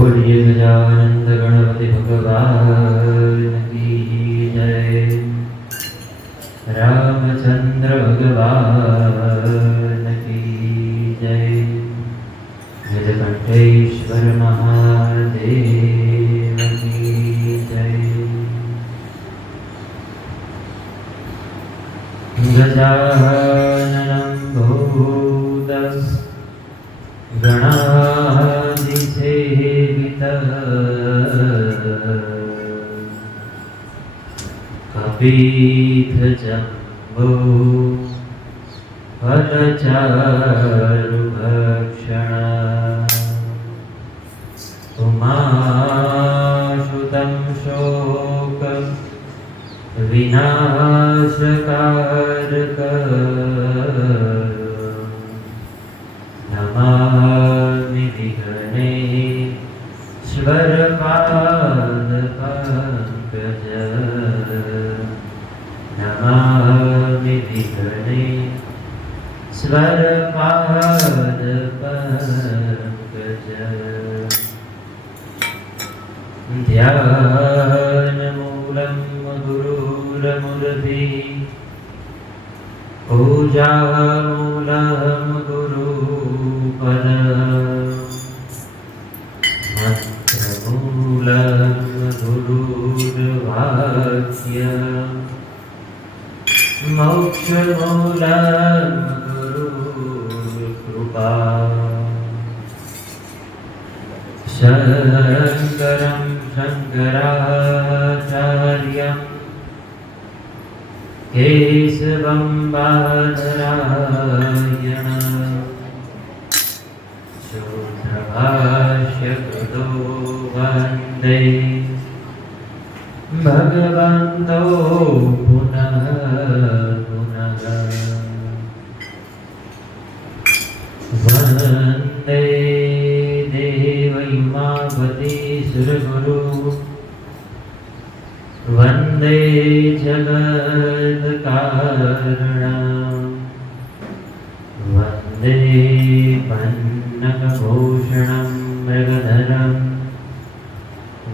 बोलिए गजानंद गणपति भगवान की जय। रामचंद्र भगवान की जय। नीलकंठेश्वर महादेव की जय। गजाननं भूतं गणाधिसेवितः कपीतजम्बो फलचारुभक्षणः उमासुतं शोक विनाशकारकः नमामि विघ्नेश्वरपादपङ्कज नमामि विघ्नेश्वरपादपङ्कज। ध्यानमूलं गुरुरमूर्ति पूजामूलं गुरुपदम् मंत्रमूलं गुरुर्वाक्यम् मोक्षमूलं गुरुकृपा। शङ्करं शङ्कराचार्यम् केशवं बादरायणं सूत्रभाष्यकृतो वन्दे भगवन्तो पुनः पुनः। वन्दे देवैमापति सुरगुरु वन्दे जगत्कारणं वन्दे पन्नगभूषणं मृगधरं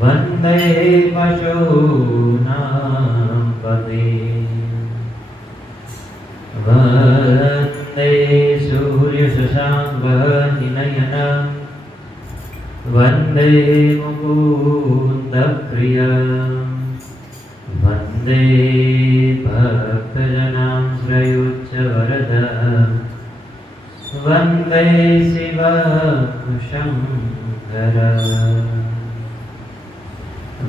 वन्दे पशूनां पतिं वन्दे सूर्यशशाङ्कनिनयनं वन्दे मुकुन्दप्रियम् वन्दे भक्तजनां श्रयोच्चवरदं वन्दे शिवं शङ्करं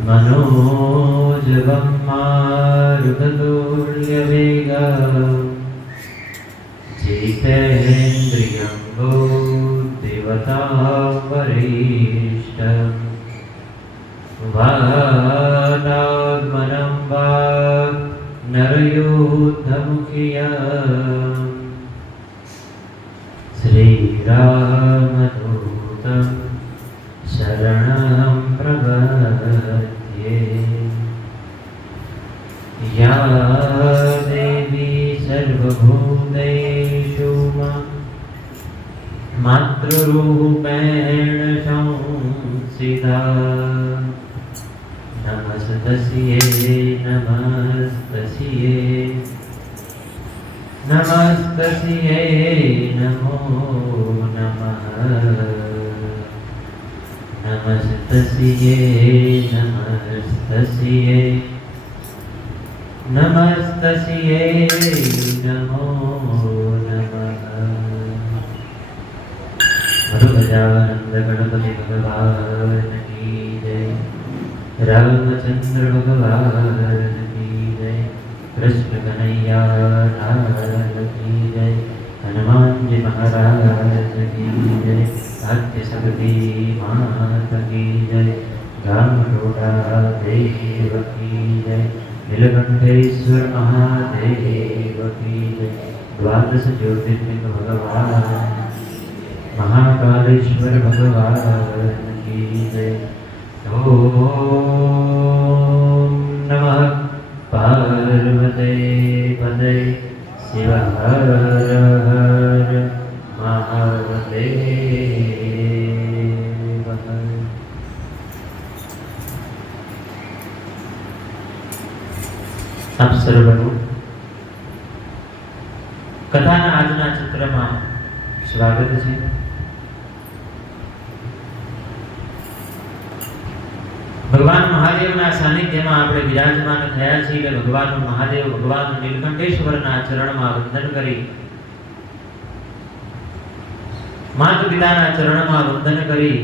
मनोजवं मारुततुल्यवेगं जितेन्द्रियं बुद्धिमतां वातात्मनं वाक्नरयोद्धमुखियम् श्रीरामदूतं शरणं प्रपद्ये। या देवी सर्वभूतेषु मातृरूपेण संस्थिता नमस्तस्यै नमस्तस्यै नमस्तस्यै नमो नमः नमस्तस्यै नमस्तस्यै नमस्तस्यै नमो नमः। बोलो गजानंद गणपति भगवान की जय। रामचंद्र भगवान की जय। कृष्ण कन्हैया लाल की जय। हनुमान जी महाराज की जय। सत्य शक्ति मात की जय। गामडोला देव की जय। नीलकंठेश्वर महादेव की जय। द्वादश ज्योतिर्लिंग भगवान महाकालेश्वर भगवान की जय। ओम नमः पार्वते पते शिव हर हर महादेव। આપ સર્વનું કથાના આજના ચિત્રમાં સ્વાગત છે. ભગવાન મહાદેવના સાનિધ્યમાં આપણે વિરાજમાન થયા છીએ કે ભગવાન મહાદેવ ભગવાન નીલકંઠેશ્વરના ચરણમાં વંદન કરી, માતા પિતાના ચરણમાં વંદન કરી,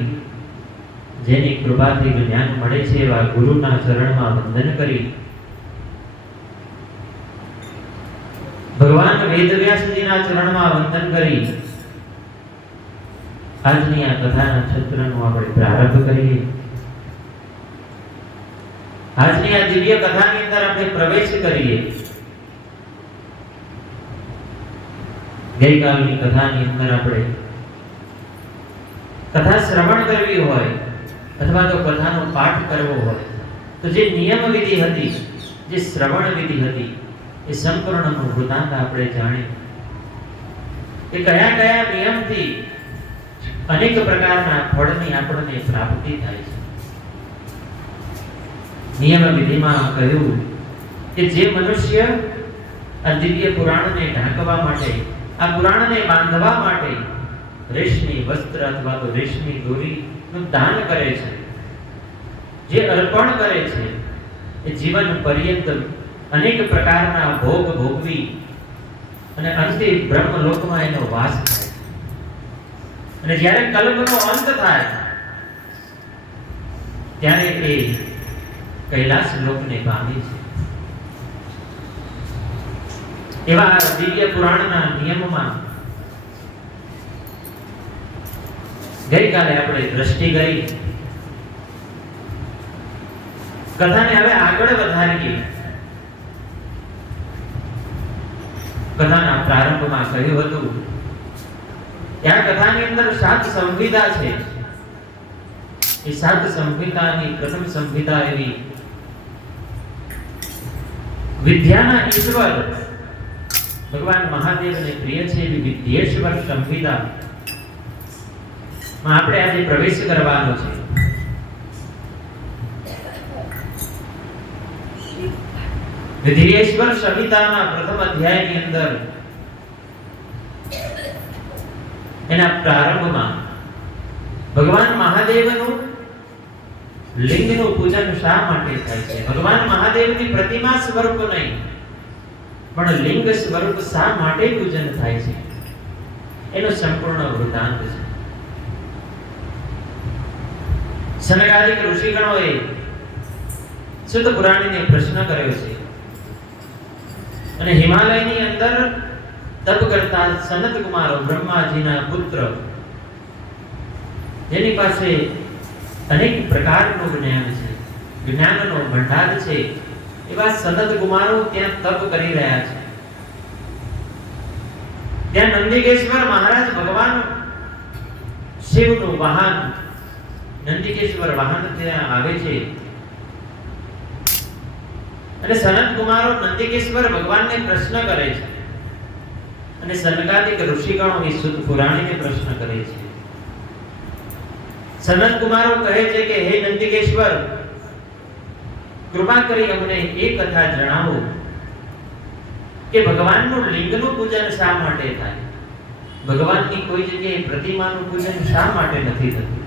જેની કૃપાથી જ્ઞાન મળે છે એવા ગુરુના ચરણમાં વંદન કરી, ભગવાન વેદવ્યાસજીના ચરણમાં વંદન કરી આજની આ કથાના સત્રનો આપણે પ્રારંભ કરીએ. આજની આ દિવ્ય કથાની અંદર આપણે પ્રવેશ કરીએ. ગઈકાલની કથાની અંદર આપણે કથા શ્રવણ કરવી હોય અથવા તો કથાનો પાઠ કરવો હોય તો જે નિયમ વિધિ હતી, જે શ્રવણ વિધિ હતી, એ સંપૂર્ણનો વૃત્તાંત આપણે જાણીએ કે કયા કયા નિયમથી અનેક પ્રકારના ફળની આપણને પ્રાપ્તિ થાય છે. નિયમ વિધિમાં કહ્યું કે જે મનુષ્ય આ દિવ્ય પુરાણને ઢાંકવા માટે, આ પુરાણને બાંધવા માટે રેશમી વસ્ત્ર અથવા તો રેશમી દોરીનું દાન કરે છે, જે અર્પણ કરે છે, એ જીવન પર્યંત અનેક પ્રકારના ભોગ ભોગવી અને અંતે બ્રહ્મલોકમાં એનો વાસ થાય. અને જ્યારે કલ્પનો અંત થાય ત્યારે એ કૈલાસ લોકને પામે છે. એવા દિવ્ય પુરાણના નિયમમાં ગઈકાલે આપણે દ્રષ્ટિ કરી. કથાને હવે આગળ વધારીએ. કથાના પ્રારંભમાં કહ્યું હતું કે આ કથાની અંદર 7 સંહિતા છે. એ 7 સંહિતાની પ્રથમ સંહિતા એવી વિદ્યાના ઈશ્વર ભગવાન મહાદેવને પ્રિય છે એવી વિદ્યેશ્વર સંહિતા માં આપણે આજે પ્રવેશ કરવાનો છે. વિદ્યેશ્વર સંહિતાના પ્રથમ અધ્યાયની અંદર એના પ્રારંભમાં ભગવાન મહાદેવનું લિંગનું પૂજન શા માટે થાય છે, ભગવાન મહાદેવની પ્રતિમા સ્વરૂપ નહીં પણ લિંગ સ્વરૂપ શા માટે પૂજન થાય છે એનો સંપૂર્ણ વૃત્તાંત છે. સનકાદિક ઋષિગણોએ સુત પુરાણીને પ્રશ્ન કર્યો છે અને હિમાલયની અંદર તપ કરતા સનત કુમારો બ્રહ્માજીના પુત્ર જેની પાસે અનેક પ્રકારનું જ્ઞાન છે, જ્ઞાનનો ભંડાર છે, એવા સનત કુમારો ત્યાં તપ કરી રહ્યા છે. ત્યાં નંદિકેશ્વર મહારાજ ભગવાન શિવનું વાહન નંદિકેશ્વર વાહન ત્યાં આવે છે અને સનત કુમારો નંદિકેશ્વર ભગવાનને પ્રશ્ન કરે છે અને સનકાદિક ઋષિગણો એ સુત પુરાણીને પ્રશ્ન કરે છે. સનત કુમારો કહે છે કે હે નંદિકેશ્વર, કૃપા કરી અમને એ કથા જણાવો કે ભગવાનનું લિંગનું પૂજન શા માટે થાય, ભગવાનની કોઈ જગ્યાએ પ્રતિમાનું પૂજન શા માટે નથી થતું,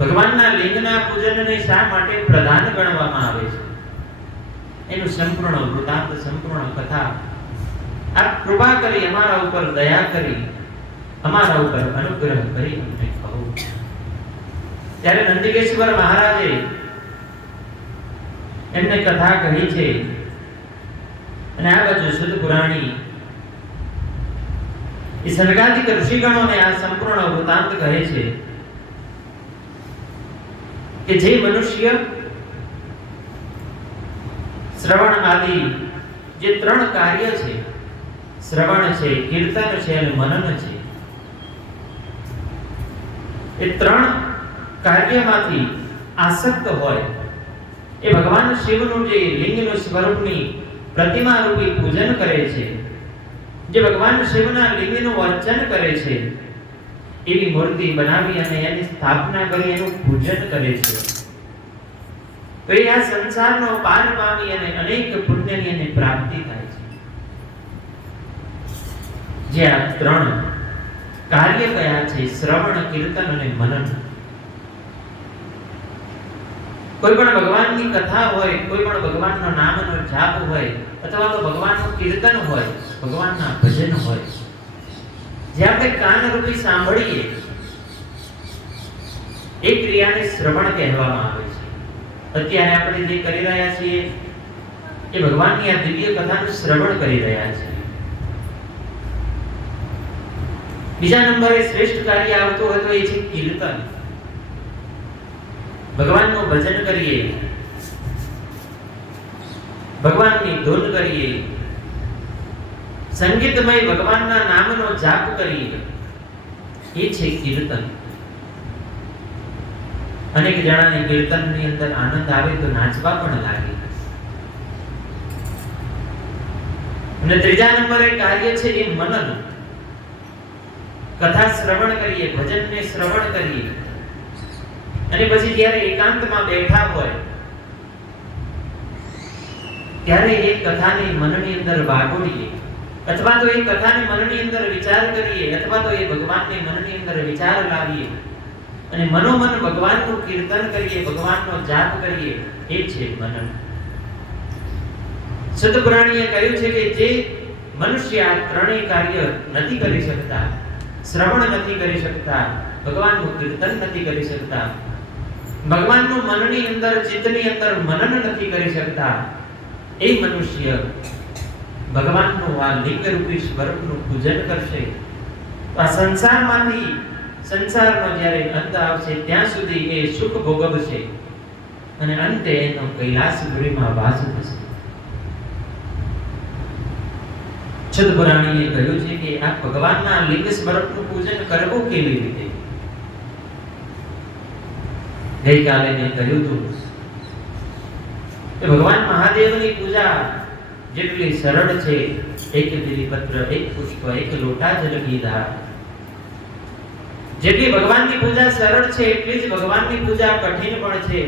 ભગવાનના લિંગના પૂજનને શા માટે પ્રધાન ગણવામાં આવે છે, એનું સંપૂર્ણ વૃત્તાંત, સંપૂર્ણ કથા આપ કૃપા કરી અમારા ઉપર દયા કરી અમારા ઉપર અનુગ્રહ કરી અમને કહો. ત્યારે નંદિકેશ્વર મહારાજે એમને કથા કહી છે અને આ બાજુ સુત પુરાણી એ સનકાદિક ઋષિગણોને આ સંપૂર્ણ વૃત્તાંત કહે છે કે જે મનુષ્ય શ્રવણ આદિ જે 3 કાર્ય છે, શ્રવણ છે, કીર્તન છે અને મનન છે, એ 3 કાર્યમાંથી આસક્ત હોય એ ભગવાન શિવનું જે લિંગનું સ્વરૂપની પ્રતિમા રૂપી પૂજન કરે છે, જે ભગવાન શિવના લિંગનું અર્ચન કરે છે, એવી મૂર્તિ બનાવી અને એની સ્થાપના કરી એનું પૂજન કરે છે, તો એ આ સંસારનો પાર પામી અને અનેક પુણ્યની એને પ્રાપ્તિ થાય છે. જે આ ત્રણ કાર્ય કયા છે, શ્રવણ, કીર્તન અને મનન. કોઈ પણ ભગવાનની કથા હોય, કોઈ પણ ભગવાનનો નામનો જાપ હોય, અથવા તો ભગવાનનું કીર્તન હોય, ભગવાનના ભજન હોય, જે આપણે કાનરૂપી સાંભળીએ, એ ક્રિયાને શ્રવણ કહેવામાં આવે છે. અત્યારે આપણે જે કરી રહ્યા છીએ એ ભગવાનની આ દિવ્ય કથાનું શ્રવણ કરી રહ્યા છીએ. બીજા નંબરે શ્રેષ્ઠ કાર્ય આવતું હોય તો એ છે કીર્તન. ભગવાનનું ભજન કરીએ, ભગવાનની ધૂન કરીએ, સંગીતમય ભગવાનના નામનો જાપ કરીએ, એ છે કીર્તન. અનેક જણાને કીર્તનની અંદર આનંદ આવે તો નાચવા પણ લાગે. અને ત્રીજા નંબરે કાર્ય છે એ મનન. કથા શ્રવણ કરીએ, ભજનને શ્રવણ કરીએ, અને પછી જ્યારે એકાંતમાં બેઠા હોય ત્યારે એ કથાને મનની અંદર વાગોળીએ, અથવા તો એ કથાને મનની અંદર વિચાર કરીએ, અથવા તો એ ભગવાનને મનની અંદર વિચાર લાવીએ અને મનોમન ભગવાનનું કીર્તન કરીએ, ભગવાનનો જાપ કરીએ, એ છે મનન. સતપુરાણીએ કહ્યું છે કે જે મનુષ્ય આ ત્રણેય કાર્ય નથી કરી શકતા, શ્રવણ નથી કરી શકતા, ભગવાનનું કીર્તન નથી કરી શકતા, ભગવાનનું મનની અંદર, ચિત્તની અંદર મનન નથી કરી શકતા, એ મનુષ્ય ભગવાનનું આ લિંગરૂપી સ્વરૂપનું પૂજન કરશે તો આ સંસારનો જ્યારે અંત આવશે ત્યાં સુધી એ સુખ ભોગવશે અને અંતે એનો કૈલાસપુરીમાં વાસ થશે. છદપુરાણીએ કહ્યું છે કે આ ભગવાનના લિંગ સ્વરૂપનું પૂજન કરવું કેવી રીતે. ગઈકાલે મેં કહ્યું હતું કે ભગવાન મહાદેવની પૂજા જેટલી સરળ છે, એક બિલીપત્ર, એક પુષ્પ, એક લોટા જલ પીધા, જેટલી ભગવાનની પૂજા સરળ છે એટલી જ ભગવાનની પૂજા કઠિન પણ છે.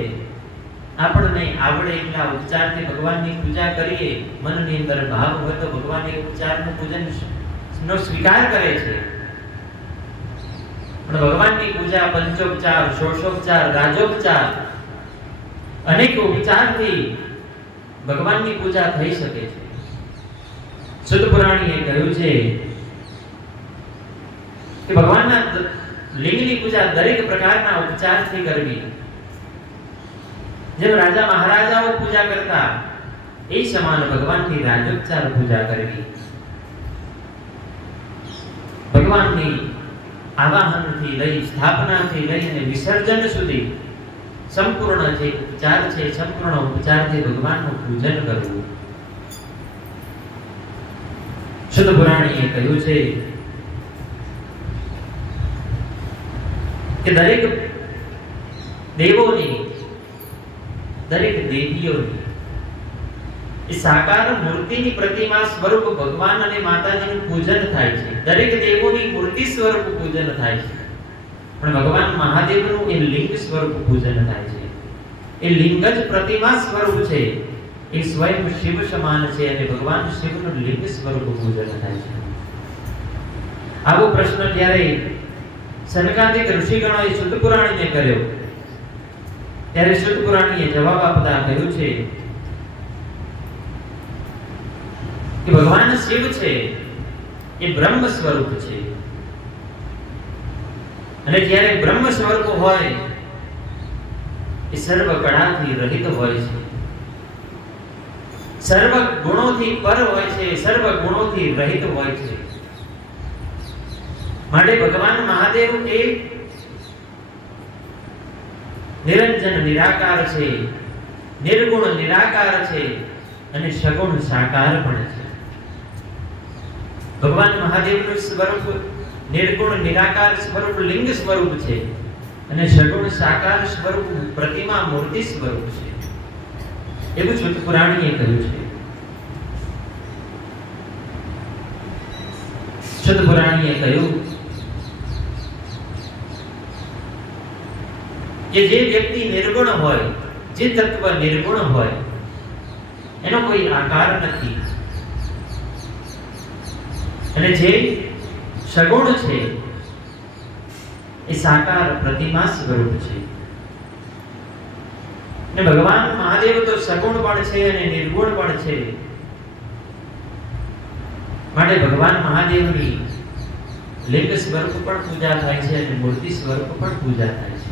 આપણને આવડે એટલા ઉપચારથી ભગવાનની પૂજા કરીએ, મનની અંદર ભાવ હોય તો ભગવાનના ઉપચારનું પૂજનનો સ્વીકાર કરે છે. પણ ભગવાનની પૂજા પંચોપચાર, ષોડશોપચાર, રાજોપચાર, અનેક ઉપચારથી ભગવાનની પૂજા થઈ શકે છે. સતપુરાણીએ કહ્યું છે કે ભગવાનના લિંગની પૂજા દરેક પ્રકારના ઉપચારથી કરવી. જેમ રાજા મહારાજાઓ પૂજા કરતા એ સમાન ભગવાનની રાજોપચાર પૂજા કરવી. ભગવાનની આવાહનથી લઈ, સ્થાપનાથી લઈ અને વિસર્જન સુધી સંપૂર્ણ જે ઉપચાર છે, સંપૂર્ણ ઉપચારથી ભગવાનનું પૂજન કરવું. સતપુરાણીએ કહ્યું છે કે દરેક દેવોની, દરેક દેવીઓની એ સાકાર મૂર્તિની પ્રતિમા સ્વરૂપ ભગવાન અને માતાજીનું પૂજન થાય છે. દરેક દેવોની મૂર્તિ સ્વરૂપ પૂજન થાય છે, પણ ભગવાન મહાદેવનું એ લિંગ સ્વરૂપ પૂજન થાય છે. એ લિંગ જ પ્રતિમા સ્વરૂપ છે, એ સ્વયં શિવ સમાન છે અને ભગવાન શિવનું લિંગ સ્વરૂપ પૂજન થાય છે. આવો પ્રશ્ન જ્યારે સનકાદિક ઋષિગણોએ સૂતપુરાણીને કર્યો ત્યારે સૂતપુરાણીએ જવાબ આપતા કહ્યું છે કે ભગવાન શિવ છે એ બ્રહ્મ સ્વરૂપ છે, અને જ્યારે બ્રહ્મ સ્વરૂપ હોય એ સર્વ કળાથી રહિત હોય છે, સર્વ ગુણોથી પર હોય છે, સર્વ ગુણોથી રહિત હોય છે. માટે ભગવાન મહાદેવ એ નિરંજન નિરાકાર છે, નિર્ગુણ નિરાકાર છે અને સગુણ સાકાર પણ છે. ભગવાન મહાદેવનું સ્વરૂપ નિર્ગુણ નિરાકાર સ્વરૂપ લિંગ સ્વરૂપ છે અને સગુણ સાકાર સ્વરૂપ પ્રતિમા મૂર્તિ સ્વરૂપ છે. એવું સતપુરાણીએ કહ્યું છે. સતપુરાણીએ કહ્યું કે જે વ્યક્તિ નિર્ગુણ હોય, જે તત્વ નિર્ગુણ હોય, એનો કોઈ આકાર નથી, અને જે સગુણ છે એ સાકાર પ્રતિમા સ્વરૂપ છે. ને ભગવાન મહાદેવ તો સગુણ પણ છે અને નિર્ગુણ પણ છે. માટે ભગવાન મહાદેવની લિંગ સ્વરૂપ પણ પૂજા થાય છે અને મૂર્તિ સ્વરૂપ પણ પૂજા થાય છે.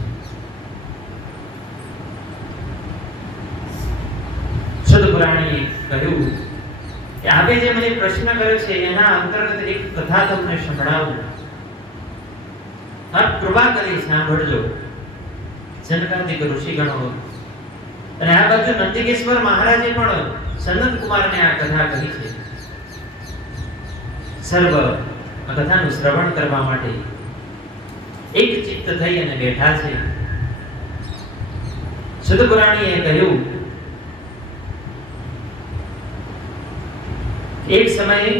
સદપુરાણીએ કહ્યું કે આપે જે મને પ્રશ્ન કર્યો છે એના અંતર્ગત એક કથા તમને સંભળાવું, આપ કૃપા કરી સાંભળજો. જનકાદિક ઋષિગણો અને આ બાજુ નંદિકેશ્વર મહારાજે પણ સનત કુમારને આ કથા કહી છે. સર્વ આ કથાનું શ્રવણ કરવા માટે એક ચિત્ત થઈ અને બેઠા છે. સદપુરાણીએ કહ્યું, એક સમયે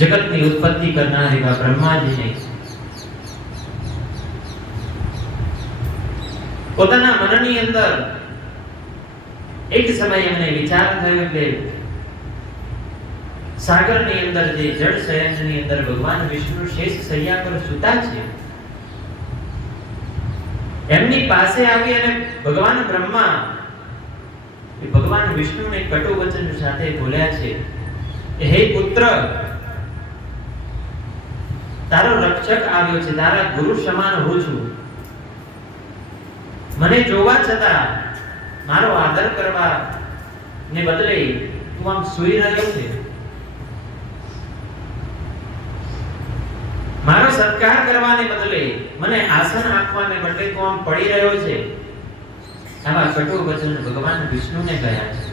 જગતની ઉત્પત્તિ કરનાર એવા બ્રહ્માજીને પોતાના મનની અંદર એક સમયે એમને વિચાર થયો કે સાગરની અંદર જે જળ શયનની અંદર ભગવાન વિષ્ણુ શેષ શૈયા પર સૂતા છે, એમની પાસે આવી અને ભગવાન બ્રહ્મા ભગવાન વિષ્ણુને કટુ વચન સાથે બોલ્યા છે કે હે પુત્ર, તારો રક્ષક આવ્યો છે, તારા ગુરુ સમાન હું છું. મને જોવા છતાં મારો આદર કરવા ને બદલે તું આમ સૂઈ રહ્યો છે, મારો સત્કાર કરવાને બદલે મને આસન આપવાને બદલે તું આમ પડી રહ્યો છે. આવા કટુ વચન ભગવાન વિષ્ણુને કહ્યા છે.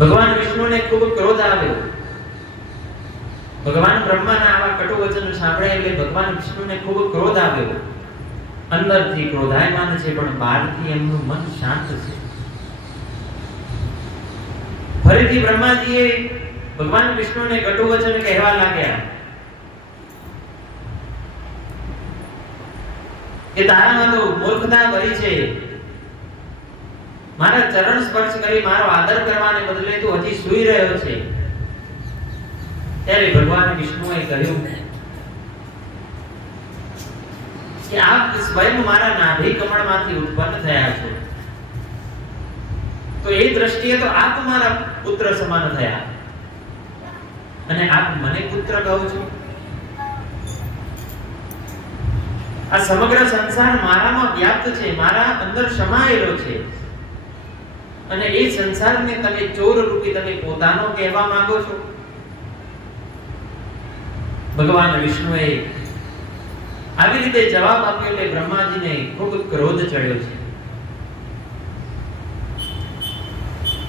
ભગવાન વિષ્ણુને ખૂબ ક્રોધ આવ્યો. ભગવાન બ્રહ્માના આવા કટુ વચન સાંભળ્યા એટલે ભગવાન વિષ્ણુને ખૂબ ક્રોધ આવ્યો. અંદરથી ક્રોધાયમાન છે પણ બહારથી એમનું મન શાંત છે. ફરીથી બ્રહ્માજીએ ભગવાન વિષ્ણુને કટુ વચન કહેવા લાગ્યા કે તારામાં તો મૂર્ખતા ભરી છે, મારા ચરણ સ્પર્શ કરી મારો આદર કરવાને બદલે તું હજી સૂઈ રહ્યો છે. ત્યારે ભગવાન વિષ્ણુએ કહ્યું કે આપ સ્વયં મારા નાભી કમળમાંથી ઉત્પન્ન થયા છો, તો એ દ્રષ્ટિએ તો આપ મારા પુત્ર સમાન થયા અને આપ મને પુત્ર કહો છો. આ સમગ્ર સંસાર મારામાં વ્યાપ્ત છે, મારા અંદર સમાયેલો છે, અને એ સંસારને તમે ચોર રૂપી તમે પોતાનો કહેવા માંગો છો. ભગવાન વિષ્ણુએ આવી રીતે જવાબ આપ્યો એટલે બ્રહ્માજીને ખૂબ ક્રોધ ચડ્યો છે.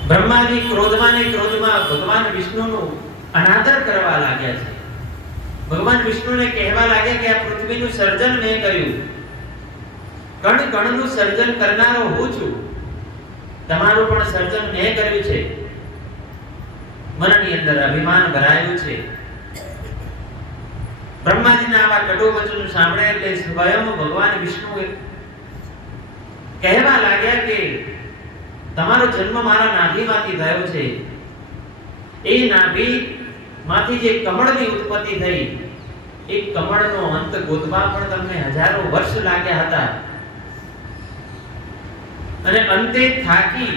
બ્રહ્માજી ક્રોધમાં ભગવાન વિષ્ણુનું અનાદર કરવા લાગ્યા છે. ભગવાન વિષ્ણુને કહેવા લાગ્યા કે આ પૃથ્વીનું સર્જન મેં કર્યું, કણ કણનું સર્જન કરનારો હું છું, તમારું પણ સર્જન મેં કર્યું છે. મનની અંદર અભિમાન ભરાયું છે. બ્રહ્માજીના આવા કટુ વચનો સાંભળે એટલે સ્વયં ભગવાન વિષ્ણુ કહેવા લાગ્યા કે તમારો જન્મ મારા નાભીમાંથી થયો છે. એ નાભીમાંથી જે કમળની ઉત્પત્તિ થઈ, એ કમળનો અંત ગોતવા પણ તમને હજારો વર્ષ લાગ્યા હતા, અને અંતે થાકી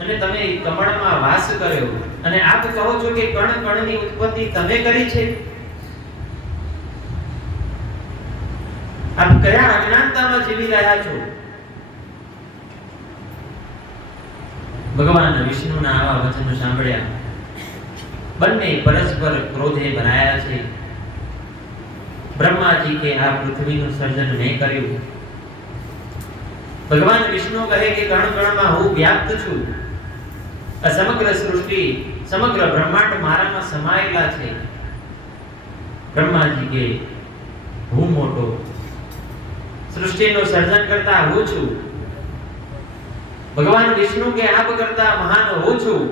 અને તમે કમળમાં વાસ કર્યો, અને આપ કહો છો કે કણ કણની ઉત્પત્તિ તમે કરી છે. આપ કયા અજ્ઞાનતામાં જીવી રહ્યા છો? ભગવાન વિષ્ણુના આવા વચનો સાંભળ્યા બંને પરસ્પર ક્રોધે ભરાયા છે. બ્રહ્માજી કે આ પૃથ્વીનું સર્જન મેં કર્યું. ભગવાન વિષ્ણુ કહે કે કણ કણમાં હું વ્યાપ્ત છું, આ સમગ્ર સૃષ્ટિ સમગ્ર બ્રહ્માંડ મારામાં સમાયેલા છે. બ્રહ્માજી કે હું મોટો, સૃષ્ટિનું સર્જન કરતા હું છું. ભગવાન વિષ્ણુ કે આપ કરતા મહાન હું છું,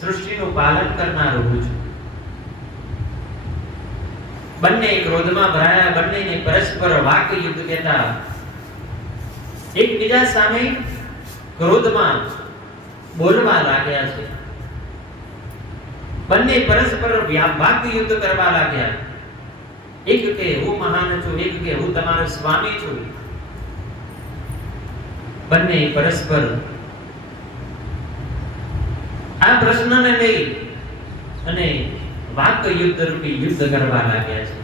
સૃષ્ટિનું પાલન કરનારો હું છું. બંને ક્રોધમાં ભરાયા, બંનેને પરસ્પર વાક યુદ્ધ કહેતા, એકબીજા સામે ક્રોધમાં બોલવા લાગ્યા છે. બંને પરસ્પર વાક યુદ્ધ કરવા લાગ્યા. એક કે હું મહાન છું, એક કે હું તમારો સ્વામી છું. બંને પરસ્પર આ પ્રશ્નને લઈ અને વાક યુદ્ધ રૂપી યુદ્ધ કરવા લાગ્યા છે.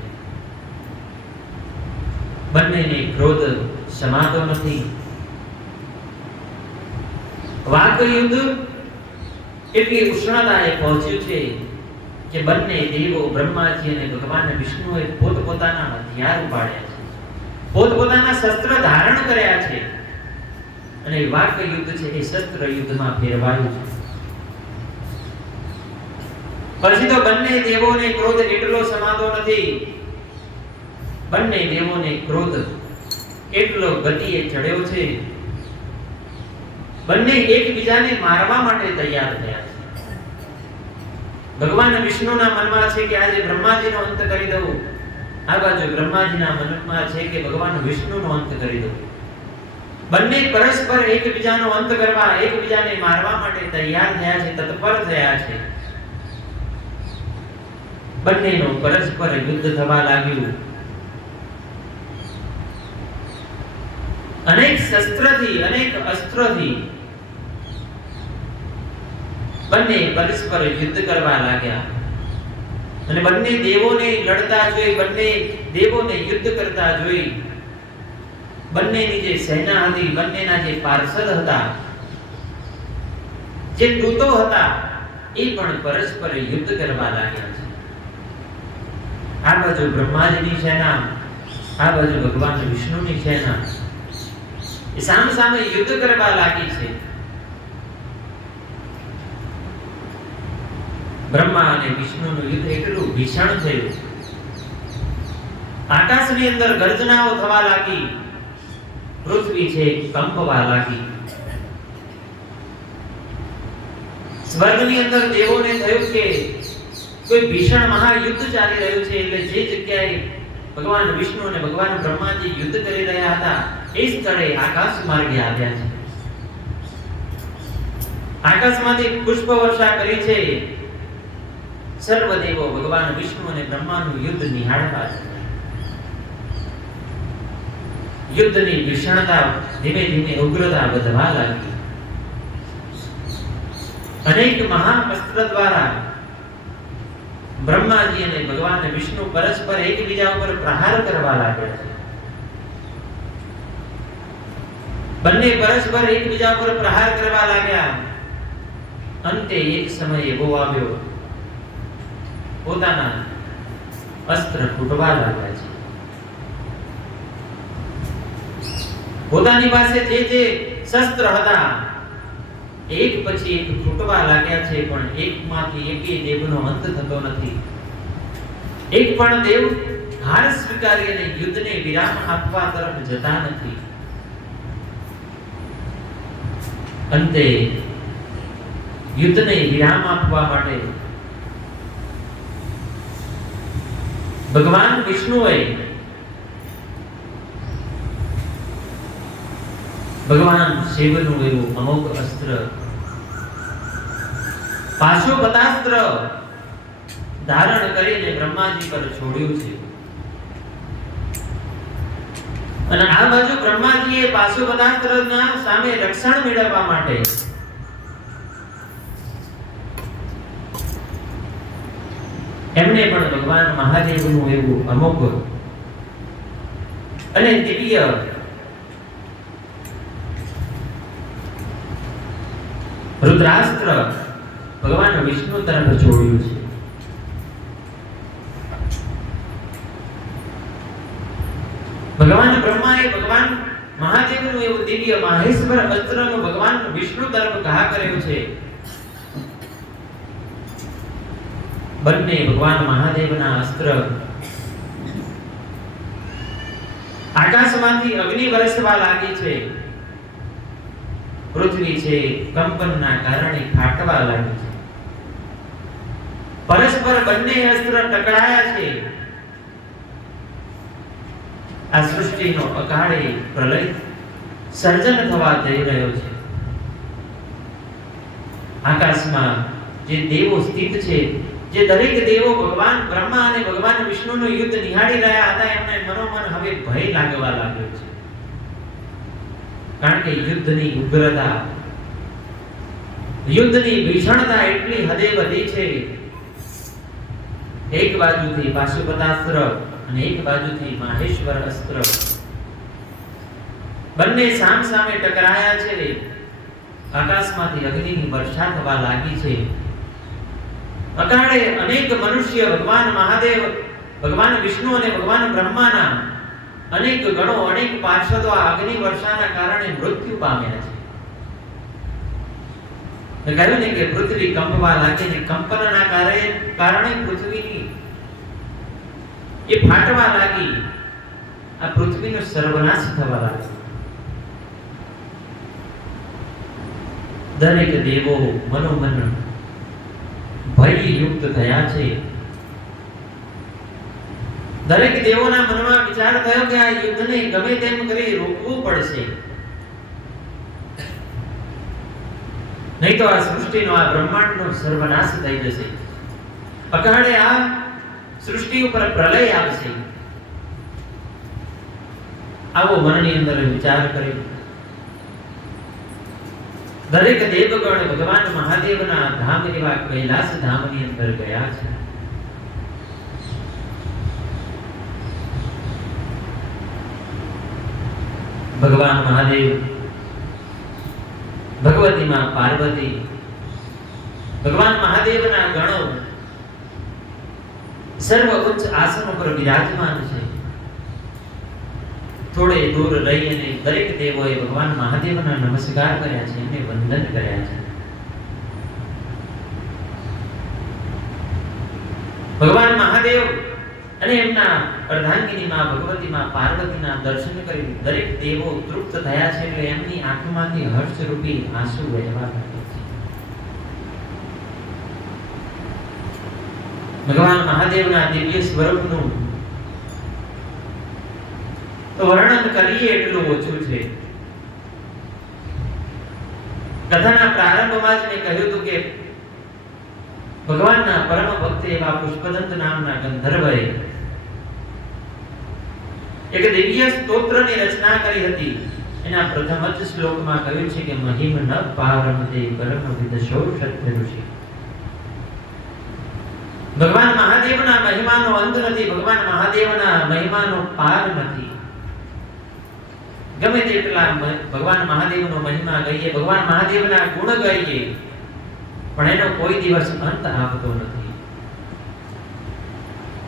બંનેને ક્રોધ સમાતો નથી. વાક યુદ્ધ એટલી ઉષ્ણતાએ પહોંચ્યું છે કે બંને દેવો બ્રહ્માજી અને ભગવાન વિષ્ણુએ પોતપોતાના હથિયાર ઉપાડ્યા છે, પોતપોતાના શસ્ત્ર ધારણ કર્યા છે અને વાક યુદ્ધ છે એ શસ્ત્ર યુદ્ધમાં ફેરવાયું છે. પછી તો બંને દેવોને ક્રોધ એટલો સમાતો નથી. બંને દેવોને ક્રોધ એટલો ગતિએ ચડ્યો છે, બંને એકબીજાને મારવા માટે તૈયાર થયા છે. ભગવાન વિષ્ણુના મનમાં છે કે આજે બ્રહ્માજીનો અંત કરી દઉં, આ બાજુ બ્રહ્માજીના મનમાં છે કે ભગવાન વિષ્ણુનો અંત કરી દઉં. બંને પરસ્પર એકબીજાનો અંત કરવા, એકબીજાને મારવા માટે તૈયાર થયા છે, તત્પર થયા છે. બંનેનું પરસ્પર યુદ્ધ થવા લાગ્યું. અનેક શસ્ત્રથી, અનેક અસ્ત્રોથી બંને પરસ્પર યુદ્ધ કરવા લાગ્યા. અને બંને દેવોને લડતા જોઈ, બંને દેવોને યુદ્ધ કરતા જોઈ, બંનેની જે સેના હતી, બંનેના જે પાર્ષદ હતા, જે દૂતો હતા, એ પણ પરસ્પર યુદ્ધ કરવા લાગ્યા છે. આ બાજુ બ્રહ્માજીની સેના, આ બાજુ ભગવાન વિષ્ણુની સેના એ સામ સામે યુદ્ધ કરવા લાગી છે. બ્રહ્મા અને વિષ્ણુનું યુદ્ધ એટલું ભીષણ થયું, આકાશની અંદર ગર્જનાઓ થવા લાગી, પૃથ્વી છે કંપવા લાગી. સ્વર્ગની અંદર દેવોને થયું કે કોઈ ભીષણ મહાયુદ્ધ ચાલી રહ્યું છે. એટલે જે જગ્યાએ ભગવાન વિષ્ણુ અને ભગવાન બ્રહ્માજી યુદ્ધ કરી રહ્યા હતા, એ સ્થળે આકાશ માર્ગે આવ્યા છે. આકાશમાંથી પુષ્પ વર્ષા કરી છે. સર્વ દેવો ભગવાન વિષ્ણુ અને બ્રહ્માનું યુદ્ધ નિહાળવા છે. યુદ્ધની ભીષણતા ધીમે ધીમે ઉગ્રતા વધવા લાગી. અનેક મહાઅસ્ત્ર દ્વારા બ્રહ્માજી અને ભગવાન વિષ્ણુ પરસ્પર એકબીજા ઉપર પ્રહાર કરવા લાગ્યા છે. બંને પરસ્પર એકબીજા ઉપર પ્રહાર કરવા લાગ્યા. અંતે એક સમય એવો આવ્યો, પોતાના અસ્ત્ર ફૂટવા લાગ્યા છે. પોતાની પાસે જે જે શસ્ત્ર હતા એક પછી એક ફૂટવા લાગ્યા છે, પણ એકમાંથી એકે દેવનો અંત થતો નથી. એક પણ દેવ હાર સ્વીકારી અને યુદ્ધને વિરામ આપવા તરફ જતા નથી. અંતે યુદ્ધને વિરામ આપવા માટે ભગવાન વિષ્ણુએ ભગવાન શિવનું એવું અમોઘ અસ્ત્ર પાશુપતાસ્ત્ર ધારણ કરીને બ્રહ્માજી પર છોડ્યું છે. અને આ બાજુ બ્રહ્માજીએ પાશુપતાસ્ત્રના સામે રક્ષણ મેળવવા માટે એમણે પણ ભગવાન મહાદેવનું એવું અમોઘ અને દિવ્ય રુદ્રાસ્ત્ર ભગવાન વિષ્ણુ તરફ છોડ્યું છે. ભગવાન બ્રહ્માએ ભગવાન મહાદેવનું એવું દિવ્ય માહેશ્વર અસ્ત્રનું ભગવાન વિષ્ણુ તરફ ઘા કર્યો છે. બંને ભગવાન મહાદેવના અસ્ત્ર આકાશમાંથી અગ્નિ વરસવા લાગી છે. પૃથ્વી છે કંપનના કારણે ફાટવા લાગી છે. પરસ્પર બંને અસ્ત્ર ટકરાયા છે. આ સૃષ્ટિનો અકાળે પ્રલય સર્જન થવા જઈ રહ્યો છે. આકાશમાં જે દેવો સ્થિત છે, જે દરેક દેવો ભગવાન બ્રહ્મા અને ભગવાન વિષ્ણુનું યુદ્ધ નિહાળી રહ્યા હતા, એમને મનોમન હવે ભય લાગવા લાગ્યો છે. કારણ કે યુદ્ધની ઉગ્રતા, યુદ્ધની ભીષણતા એટલી હદે વધી છે. એક બાજુથી પાશુપતાસ્ત્ર અને એક બાજુથી માહેશ્વર અસ્ત્ર બંને સામ સામે ટકરાયા છે. આકાશમાંથી અગ્નિની વર્ષા થવા લાગી છે. અકાળે અનેક મનુષ્ય ભગવાન મહાદેવ, ભગવાન વિષ્ણુ અને ભગવાન બ્રહ્માના અનેક ગણો, અનેક પાર્ષદો આ અગ્નિ વર્ષાના કારણે મૃત્યુ પામ્યા છે. કહ્યું ને કે પૃથ્વી કંપવા લાગી ને કંપનના કારણે પૃથ્વીની એ ફાટવા લાગી. આ પૃથ્વીનો સર્વનાશ થવા લાગ્યો. દરેક દેવો મનોમન ભયયુક્ત થયા છે. દરેક દેવોના મનમાં વિચાર થયો કે આ યુદ્ધને ગમે તેમ કરી રોકવું પડશે, નહીં તો આ સૃષ્ટિનો, આ બ્રહ્માંડનો સર્વનાશ થઈ જશે. અકાળે આ સૃષ્ટિ ઉપર પ્રલય આવશે. આવો મનની અંદર વિચાર કર્યો. દરેક દેવગણ ભગવાન મહાદેવના ધામ એવા કૈલાસ ધામની અંદર ગયા છે. ભગવાન મહાદેવ, ભગવતી માં પાર્વતી, ભગવાન મહાદેવના ગણો સર્વ ઉચ્ચ આસન ઉપર વિરાજમાન છે. થોડે દૂર રહી અને દરેક દેવોએ ભગવાન મહાદેવના નમસ્કાર કર્યા છે, એમને વંદન કર્યા છે. ભગવાન મહાદેવ અને એમના અર્ધાંગિની માં ભગવતી માં પાર્વતીના દર્શન કરી દરેક દેવો તૃપ્ત થયા છે. એટલે એમની આંખમાંથી હર્ષરૂપી આંસુ વહેવા લાગ્યા છે. ભગવાન મહાદેવના દિવ્ય સ્વરૂપનું તો વર્ણન કરીએ એટલું ઓછું છે. કથાના પ્રારંભમાં જ મેં કહ્યું હતું કે ભગવાનના પરમ ભક્ત એવા પુષ્પદંત નામના ગંધર્વએ એક દિવ્ય સ્તોત્રની રચના કરી હતી. એના પ્રથમ જ શ્લોકમાં કહ્યું છે કે મહિમ ન પારમતે કર્મ વિદશો ક્ષત્રિય ઋષિ. ભગવાન મહાદેવના મહિમાનો અંત નથી, ભગવાન મહાદેવના મહિમાનો પાર નથી. ગમે તેટલા ભગવાન મહાદેવનો મહિમા ગઈએ, ભગવાન મહાદેવના ગુણ ગાઈએ, પણ એનો કોઈ દિવસ અંત આવતો નથી.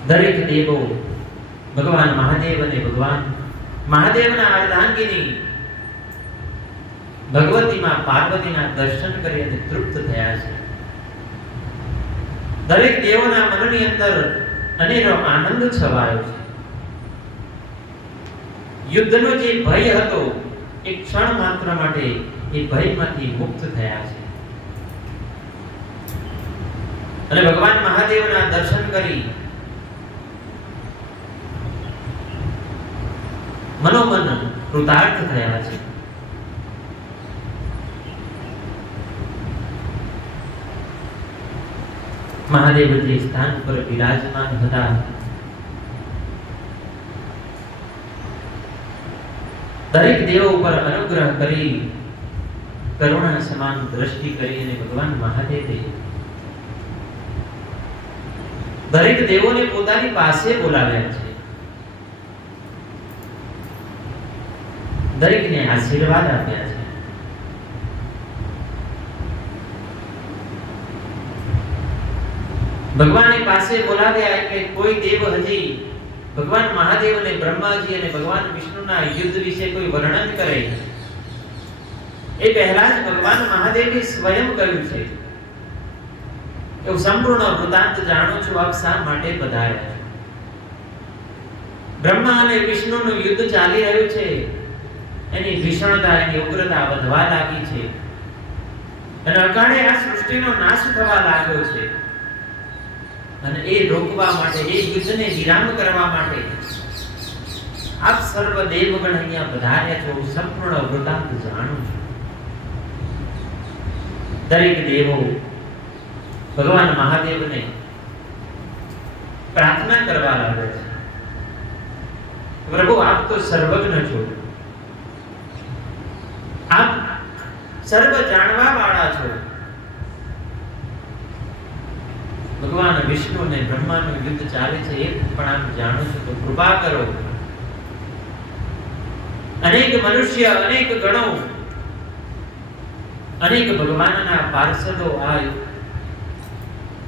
દરેક દેવો ભગવાન મહાદેવ અને ભગવાન મહાદેવના અર્ધાંગિની ભગવતીમાં પાર્વતીના દર્શન કરી અને તૃપ્ત થયા છે. દરેક દેવોના મનની અંદર અનેરો આનંદ છવાયો છે. યુદ્ધનો જે ભય હતો એ ક્ષણ માત્ર માટે એ ભયમાંથી મુક્ત થયા છે. અને ભગવાન મહાદેવના દર્શન કરી મનોમન કૃતાર્થ થયા છે. મહાદેવ જે સ્થાન પર વિરાજમાન હતા, દરેક દેવો ઉપર અનુગ્રહ કરી કરુણા સમાન દ્રષ્ટિ કરી અને ભગવાન મહાદેવે દરેક દેવોને પોતાની પાસે બોલાવ્યા છે. દરેકને આશીર્વાદ આપ્યા છે. ભગવાનની પાસે બોલાવ્યા એટલે કોઈ દેવ હજી ભગવાન મહાદેવ અને બ્રહ્માજી અને ભગવાન વિષ્ણુના યુદ્ધ વિશે કોઈ વર્ણન કરે એ પહેલા જ ભગવાન મહાદેવે સ્વયં કહ્યું છે કે હું સંપૂર્ણ વૃતાંત જાણું છું, આપ શા માટે પધાર્યા છો. બ્રહ્મા અને વિષ્ણુનું યુદ્ધ ચાલી રહ્યું છે, એની ભીષણતા, એની ઉગ્રતા વધવા લાગી છે અને અકાળે આ સૃષ્ટિનો નાશ થવા લાગ્યો છે. અને એ રોકવા માટે, એ યુદ્ધને વિરામ કરવા માટે આપ સર્વ દેવગણ અહીંયા પધાર્યા છો, સંપૂર્ણ વૃતાંત જાણો છો. દરેક દેવો ભગવાન મહાદેવને પ્રાર્થના કરવા લાગે છે, પ્રભુ આપ તો સર્વજ્ઞ છો, આપ સર્વ જાણવા વાળા છો. ભગવાન વિષ્ણુ અને બ્રહ્માનું યુદ્ધ ચાલે છે એ પણ આપ જાણો છો, તો કૃપા કરો. અનેક મનુષ્ય, અનેક ગણો, અનેક ભગવાનના પાર્ષદો આ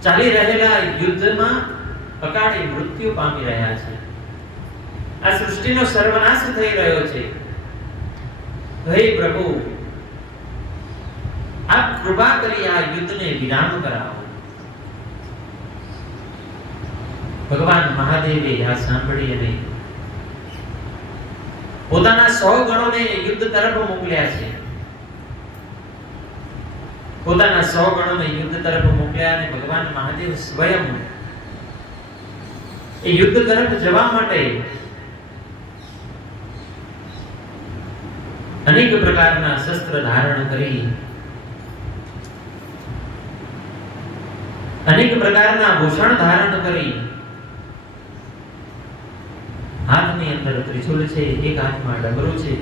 ચાલી રહેલા યુદ્ધમાં અકાળે મૃત્યુ પામી રહ્યા છે. આ સૃષ્ટિનો સર્વનાશ થઈ રહ્યો છે. હે પ્રભુ, આપ કૃપા કરી આ યુદ્ધને વિરામ કરાવો. ભગવાન મહાદેવે આ સાંભળી અને પોતાના 100 ગણોને યુદ્ધ તરફ મોકલ્યા છે. પોતાના 100 ગણોને યુદ્ધ તરફ મોકલ્યા અને ભગવાન મહાદેવ સ્વયં એ યુદ્ધ તરફ જવા માટે અનેક પ્રકારના શસ્ત્ર ધારણ કરી, અનેક પ્રકારના ભૂષણ ધારણ કરી, હાથની અંદર ત્રિશૂલ છે, એક હાથમાં ડમરું છે.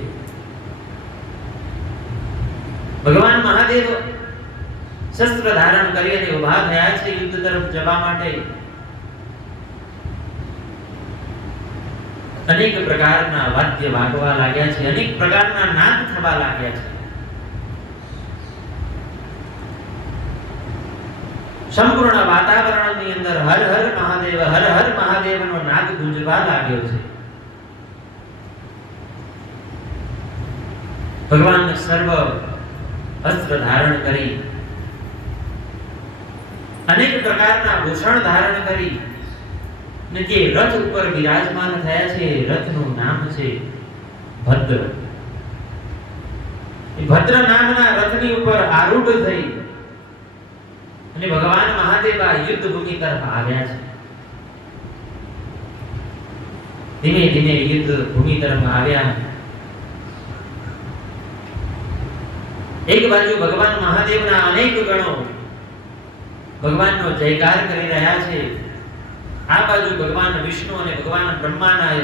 ભગવાન મહાદેવ શસ્ત્ર ધારણ કરી અને ઉભા થયા છે યુદ્ધ તરફ જવા માટે. અનેક પ્રકારના વાદ્ય વાગવા લાગ્યા છે, અનેક પ્રકારના નાદ થવા લાગ્યા છે. સંપૂર્ણ વાતાવરણની અંદર હર હર મહાદેવ, હર હર મહાદેવનો નાદ ગુંજવા લાગ્યો છે. ભગવાન સર્વ અસ્ત્ર ધારણ કરી, અનેક પ્રકારના ભૂષણ ધારણ કરી ને જે રથ ઉપર બિરાજમાન થયા છે, રથનું નામ છે ભદ્ર. એ ભદ્ર નામના રથની ઉપર આરૂઢ થઈ અને ભગવાન મહાદેવ આ યુદ્ધ ભૂમિ તરફ આવ્યા છે. ધીમે ધીમે યુદ્ધ ભૂમિ તરફ આવ્યા. એક બાજુ ભગવાન મહાદેવના અનેક ગણો ભગવાનનો જયકાર કરી રહ્યા છે. આ બાજુ ભગવાન વિષ્ણુ અને ભગવાન બ્રહ્માના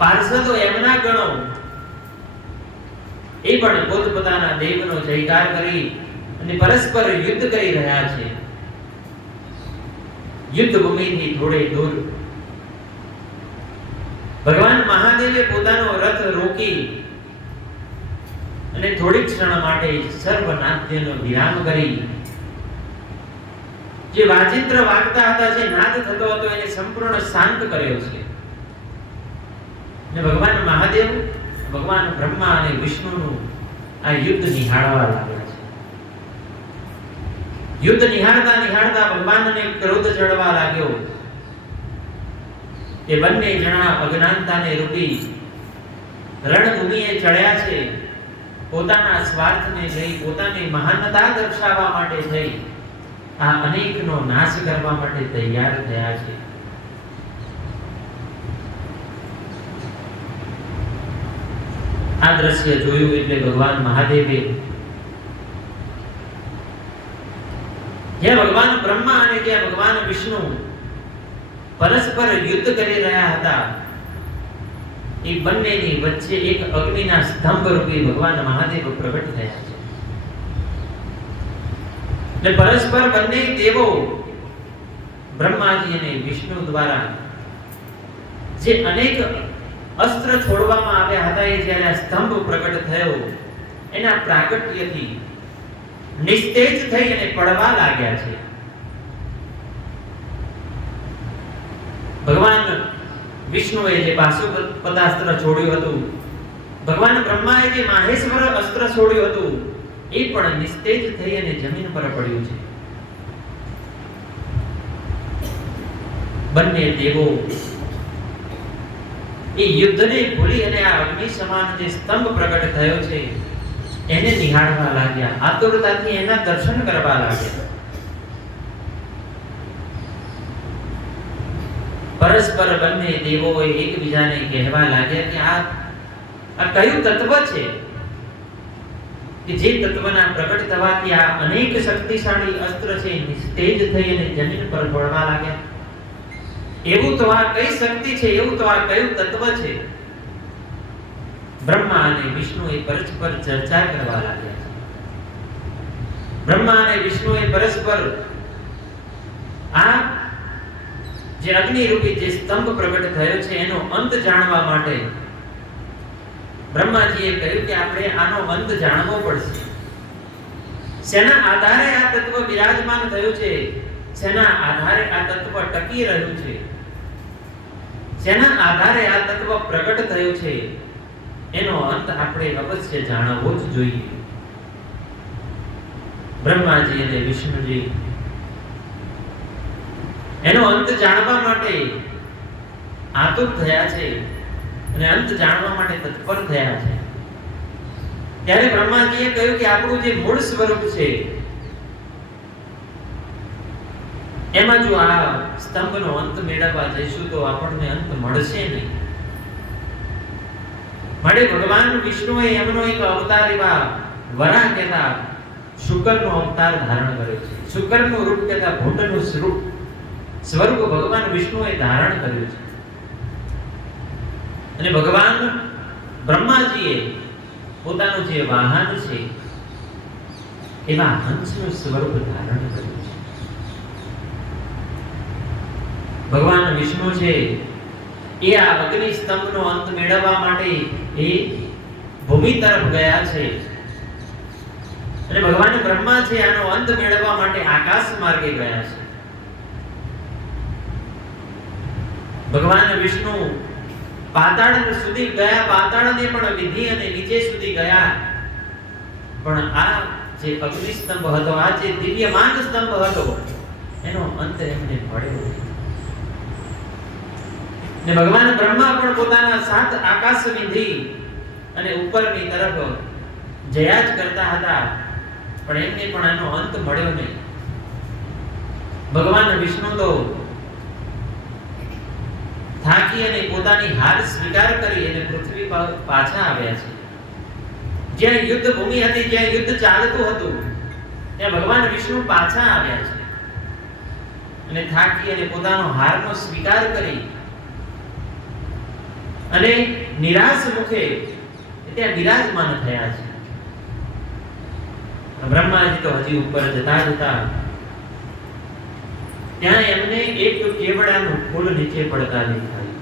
પાર્ષદો, એમના ગણો એ પણ પોતપોતાના દેવનો જયકાર કરી અને પરસ્પર યુદ્ધ કરી રહ્યા છે. યુદ્ધ ભૂમિથી થોડે દૂર ભગવાન મહાદેવે પોતાનો રથ રોકી અને થોડી ક્ષણ માટે સર્વનાદ્યનો વિરામ કરી જે વાજિંત્ર વાગતા હતા, જે નાદ થતો હતો, એને સંપૂર્ણ શાંત કર્યો છે. અને ભગવાન મહાદેવ, ભગવાન બ્રહ્મા અને વિષ્ણુનું આ યુદ્ધ નિહાળવા લાગ્યા છે. યુદ્ધ નિહાળતા નિહાળતા ભગવાનને ક્રોધ ચડવા લાગ્યો. એ બંને જણા અજ્ઞાનતાને રૂપી રણભૂમિએ ચડ્યા છે. પોતાના સ્વાર્થને લઈ, પોતાની મહાનતા દર્શાવવા માટે થઈ આ અનેકનો નાશ કરવા માટે તૈયાર થયા છે. આ દ્રશ્ય જોયું એટલે ભગવાન મહાદેવે, જ્યાં ભગવાન બ્રહ્મા અને જ્યાં ભગવાન વિષ્ણુ પરસ્પર યુદ્ધ કરી રહ્યા હતા, એ બંનેની વચ્ચે એક અગ્નિના સ્તંભ રૂપી ભગવાન મહાદેવ પ્રગટ થયા છે. ને પરસ્પર બંને દેવો બ્રહ્માજી અને વિષ્ણુ દ્વારા જે અનેક અસ્ત્ર છોડવામાં આવ્યા હતા, એ જ્યારે આ સ્તંભ પ્રગટ થયો એના પ્રાગટ્યથી નિસ્તેજ થઈ અને પડવા લાગ્યા છે. ભગવાન વિષ્ણુએ જે પાશુપતાસ્ત્ર છોડ્યું હતું, ભગવાન બ્રહ્માએ જે માહેશ્વર અસ્ત્ર છોડ્યું હતું, એ પણ નિસ્તેજ થઈ અને જમીન પર પડ્યું છે. બંને દેવો એ યુદ્ધને ભૂલી અને આ અગ્નિ સમાન જે સ્તંભ પ્રગટ થયો છે એને નિહાળવા લાગ્યા, આતુરતાથી એના દર્શન કરવા લાગ્યા. પરસ્પર બંને દેવોએ એકબીજાને કહેવા લાગ્યા કે આ કયું તત્વ છે કે જે તત્વના પ્રગટ થવાથી આ અનેક શક્તિશાળી અસ્ત્ર છે નિસ્તેજ થઈ અને જમીન પર પડવા લાગ્યા? એવું તો આ કઈ શક્તિ છે, એવું તો આ કયું તત્વ છે? બ્રહ્મા અને વિષ્ણુએ પરસ્પર ચર્ચા કરવા લાગ્યા. બ્રહ્મા અને વિષ્ણુએ પરસ્પર આ જે અગ્નિ રૂપી જે સ્તંભ પ્રગટ થયો છે એનો અંત જાણવા માટે બ્રહ્માજીએ કહ્યું કે આપણે આનો અંત જાણવો પડશે. શેના આધારે આ તત્વ વિરાજમાન થયું છે, શેના આધારે આ તત્વ ટકી રહ્યું છે, શેના આધારે આ તત્વ પ્રગટ થયું છે, એનો અંત આપણે અવશ્ય જાણવો જ જોઈએ. બ્રહ્માજી અને વિષ્ણુજી એનો અંત જાણવા માટે આતુર થયા છે અને અંત જાણવા માટે તત્પર થયા છે. ત્યારે બ્રહ્માજીએ કહ્યું કે આપણું જે મૂળ સ્વરૂપ છે એમાં જો આ સ્તંભનો અંત મેળવવા જઈશું તો આપણને અંત મળશે નહીં. માટે ભગવાન વિષ્ણુએ એમનો એક અવતાર એવા વરા કહેતા શુકરનો અવતાર ધારણ કર્યો છે. શુકરનું રૂપ કહેતા ભૂતનું સ્વરૂપ ભગવાન વિષ્ણુએ ધારણ કર્યું છે. અને ભગવાન બ્રહ્માજીએ પોતાનું જે વાહન છે એવા હંસનું સ્વરૂપ ધારણ કર્યું છે. ભગવાન વિષ્ણુ છે એ આ અગ્નિ સ્તંભનો અંત મેળવવા માટે એ ભૂમિ તરફ ગયા છે અને ભગવાન બ્રહ્મા છે આનો અંત મેળવવા માટે આકાશ માર્ગે ગયા છે. ભગવાન વિષ્ણુ પાતાળ સુધી ગયા, પાતાળને પણ વિધિ અને નીચે સુધી ગયા, પણ આ જે અગ્નિ સ્તંભ હતો, આ જે દિવ્યમાન સ્તંભ હતો એનો અંત એમને મળ્યો. ને ભગવાન બ્રહ્મા પણ પોતાના 7 આકાશ વિંધી અને ઉપરની તરફ જયા જ કરતા હતા, પણ એમને પણ આનો અંત મળ્યો નહીં. ભગવાન વિષ્ણુ તો થાકી અને પોતાની હાર સ્વીકાર કરી અને પૃથ્વી પર પાછા આવ્યા છે. જ્યાં યુદ્ધ ભૂમિ હતી, જ્યાં યુદ્ધ ચાલતું હતું, ત્યાં ભગવાન વિષ્ણુ પાછા આવ્યા છે અને થાકી અને પોતાનો હારનો સ્વીકાર કરી અને નિરાશ મુખે ત્યાં બિરાજમાન થયા છે. બ્રહ્માજી તો હજી ઉપર જતા જતા ત્યાં એમને એક કેવડાનું ફૂલ નીચે પડતા દેખાય.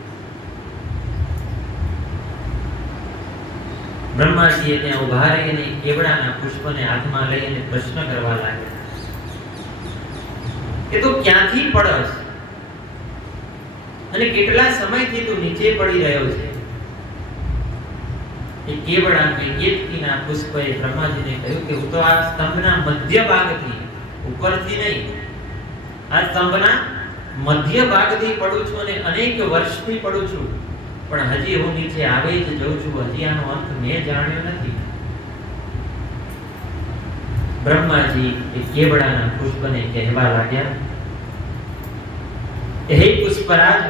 બ્રહ્માજીએ ત્યાં ઉભા રહીને કેવડાના પુષ્પને હાથમાં લઈને પ્રશ્ન કરવા લાગ્યા કે તું ક્યાંથી પડસ અને કેટલા સમયથી તું નીચે પડી રહ્યો છે? એ કેવડાના કેતકીના પુષ્પએ બ્રહ્માજીને કહ્યું કે હું તો આ સ્તંભના મધ્ય ભાગથી, ઉપરથી નહીં, આ સ્તંભના મધ્ય ભાગથી પડું છું અને અનેક વર્ષથી પડું છું, પણ હજી હું નીચે આવે જ જઉં છું, હજી આનો અંત મેં જાણ્યો નથી. બ્રહ્માજી એ કેવડાના પુષ્પને કહેવા લાગ્યા, હે પુષ્પરાજ,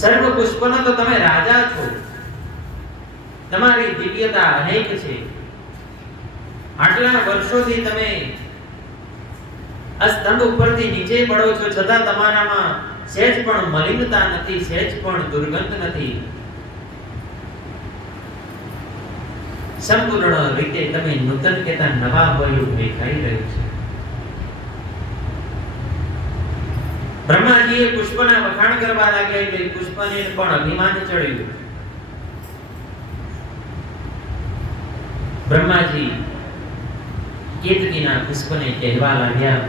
સર્વ પુષ્પના તો તમે રાજા છો, તમારી દિવ્યતા અનેક છે. આટલા વર્ષોથી તમે આ સ્તંભ ઉપરથી નીચે પડો છો, છતાં તમારામાં સહેજ પણ મલિનતા નથી, સહેજ પણ દુર્ગંધ નથી. સંપૂર્ણ રીતે તમે નૂતન કેતા નવા હોય એવું દેખાઈ રહ્યું છે. બ્રહ્માજીએ પુષ્પના વખાણ કરવા લાગ્યા એટલે પુષ્પને પણ અભિમાન ચડ્યું. બ્રહ્માજી કેતકીના પુષ્પને કહેવા લાગ્યા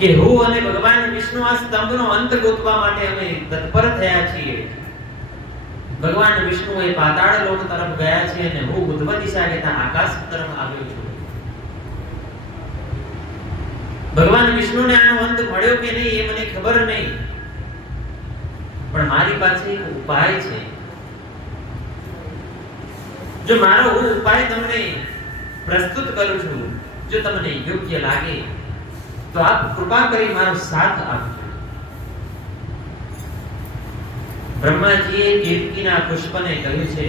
કે હું અને ભગવાન વિષ્ણુ આ સ્તંભનો અંત ગોતવા માટે અમે તત્પર થયા છીએ. ભગવાન વિષ્ણુ એ પાતાળ લોક તરફ ગયા છે અને હું ઉદ્ભવ દિશા કેતા આકાશ તરફ આવ્યો છું. ભગવાન વિષ્ણુને આનો અંત મળ્યો કે નહીં એ મને ખબર નહીં, પણ મારી પાસે એક ઉપાય છે. જો મારો ઉપાય તમને પ્રસ્તુત કરું છું, જો તમને યોગ્ય લાગે તો આપ કૃપા કરી મારો સાથ આપજો. બ્રહ્માજીએ કેતકીના પુષ્પને કહ્યું છે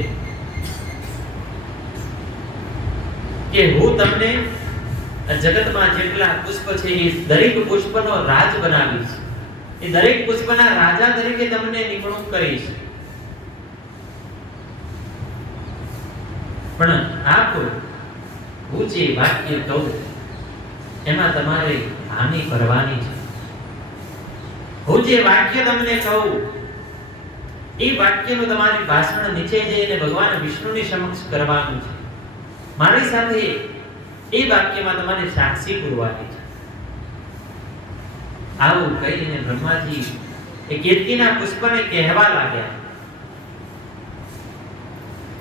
કે હું તમને જગતમાં જેટલા પુષ્પ છે એ દરેક પુષ્પનો રાજ બનાવીશ. એ દરેક પુષ્પના રાજા તરીકે તમને નિમણૂક કરીશ. પણ આપ હું જે વાક્ય કહું એમાં તમારે હાનિ કરવાની છે. હું જે વાક્ય તમને કહું એ વાક્યનું તમારી ભાષણ નીચે જઈને ભગવાન વિષ્ણુની સમક્ષ કરવાનું છે. મારી સાથે એ વાક્યમાં તમારે સાક્ષી પૂરવાની છે. આવું કહીને બ્રહ્માજી એ કેતકીના પુષ્પને કહેવા લાગ્યા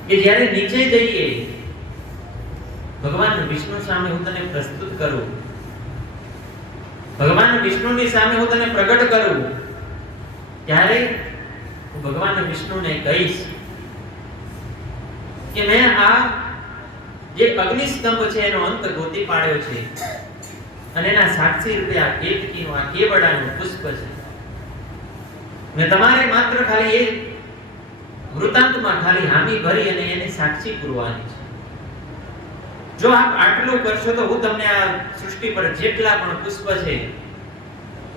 કે જ્યારે નીચે જઈએ ભગવાન વિષ્ણુ સામે હું તને પ્રસ્તુત કરું, ભગવાન વિષ્ણુની સામે હું તને પ્રગટ કરું, ત્યારે હું ભગવાન વિષ્ણુને કહીશ કે મેં આ જે અગ્નિસ્તંભ છે એનો અંત ગોતી પાડ્યો છે અને એના સાક્ષી રૂપે આ કેતકીનું આ કેવડાનું પુષ્પ છે. મેં તમારે માત્ર ખાલી એ વૃતાંતમાં ખાલી હામી ભરી અને એને સાક્ષી પૂરવાની છે. જો આપ આટલું કરશો તો હું તમને આ સૃષ્ટિ પર જેટલા પણ પુષ્પ છે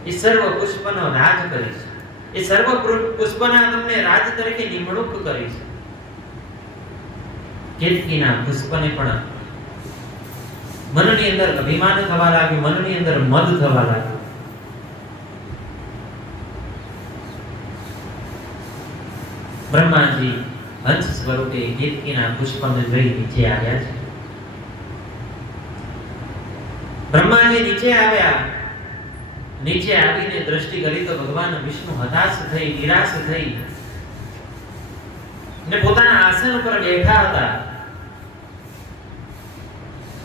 એ સર્વ પુષ્પનો રાજ કરીશ. એ સર્વ પુષ્પના તમને રાજ તરીકે નિમણૂક કરીશ. કેતકીના પુષ્પને પણ મનની અંદર અભિમાન થવા લાગ્યું, મનની અંદર મદ થવા લાગ્યું. બ્રહ્માજી હંસ સ્વરૂપે કેતકીના પુષ્પને લઈ નીચે આવ્યા છે. બ્રહ્માજી નીચે આવ્યા. નીચે આવીને દ્રષ્ટિ કરી તો ભગવાન વિષ્ણુ હતાશ થઈ, નિરાશ થઈ ને પોતાના આસન ઉપર બેઠા હતા.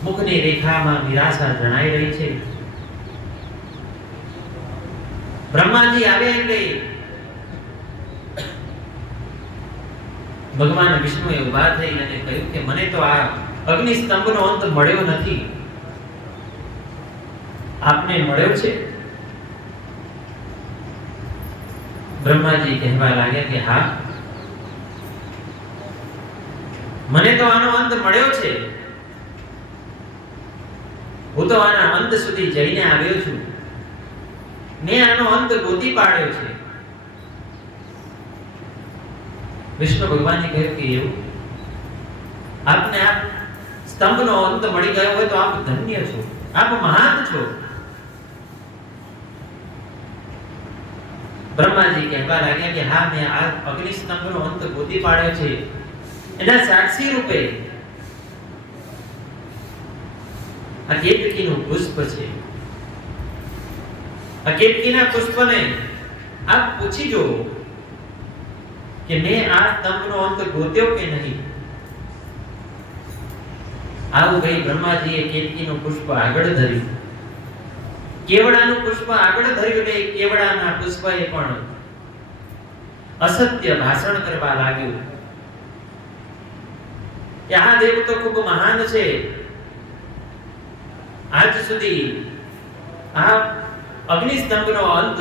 મુખની રેખામાં નિરાશા જણાઈ રહી છે. બ્રહ્માજી આવ્યા એટલે ભગવાન વિષ્ણુએ ઊભા થઈ અને કહ્યું કે મને તો આ અગ્નિસ્તંભનો અંત મળ્યો નથી, આપને મળ્યો છે? બ્રહ્માજી કહેવા લાગ્યા કે હા, મને તો આનો અંત મળ્યો છે. હું તો આના અંત સુધી જઈને આવ્યો છું. મેં આનો અંત ગોતી પાડ્યો છે. વિષ્ણુ ભગવાને કહ્યું કે એવું આપને આ સ્તંભનો અંત મળી ગયો હોય તો આપ ધન્ય છો, આપ મહાન છો. બ્રહ્માજી કહેવા લાગ્યા કે હા, મેં આ અગ્નિસ્તંભનો અંત ગોતી પાડ્યો છે. એના સાક્ષી રૂપે આ કેતકીનું પુષ્પ છે. આ કેતકીના પુષ્પને આપ પૂછી જો કે મેં આ સ્તંભનો અંત ગોત્યો કે નહીં. આવું કહી બ્રહ્માજીએ કેતકીનું પુષ્પ આગળ ધર્યું. કેવડાનું પુષ્પ આગળ ધર્યું ને કેવડાના પુષ્પએ પણ અસત્ય ભાષણ કરવા લાગ્યું કે આ દેવ તો ખૂબ મહાન છે. આજ સુધી આ અગ્નિસ્તંભનો અંત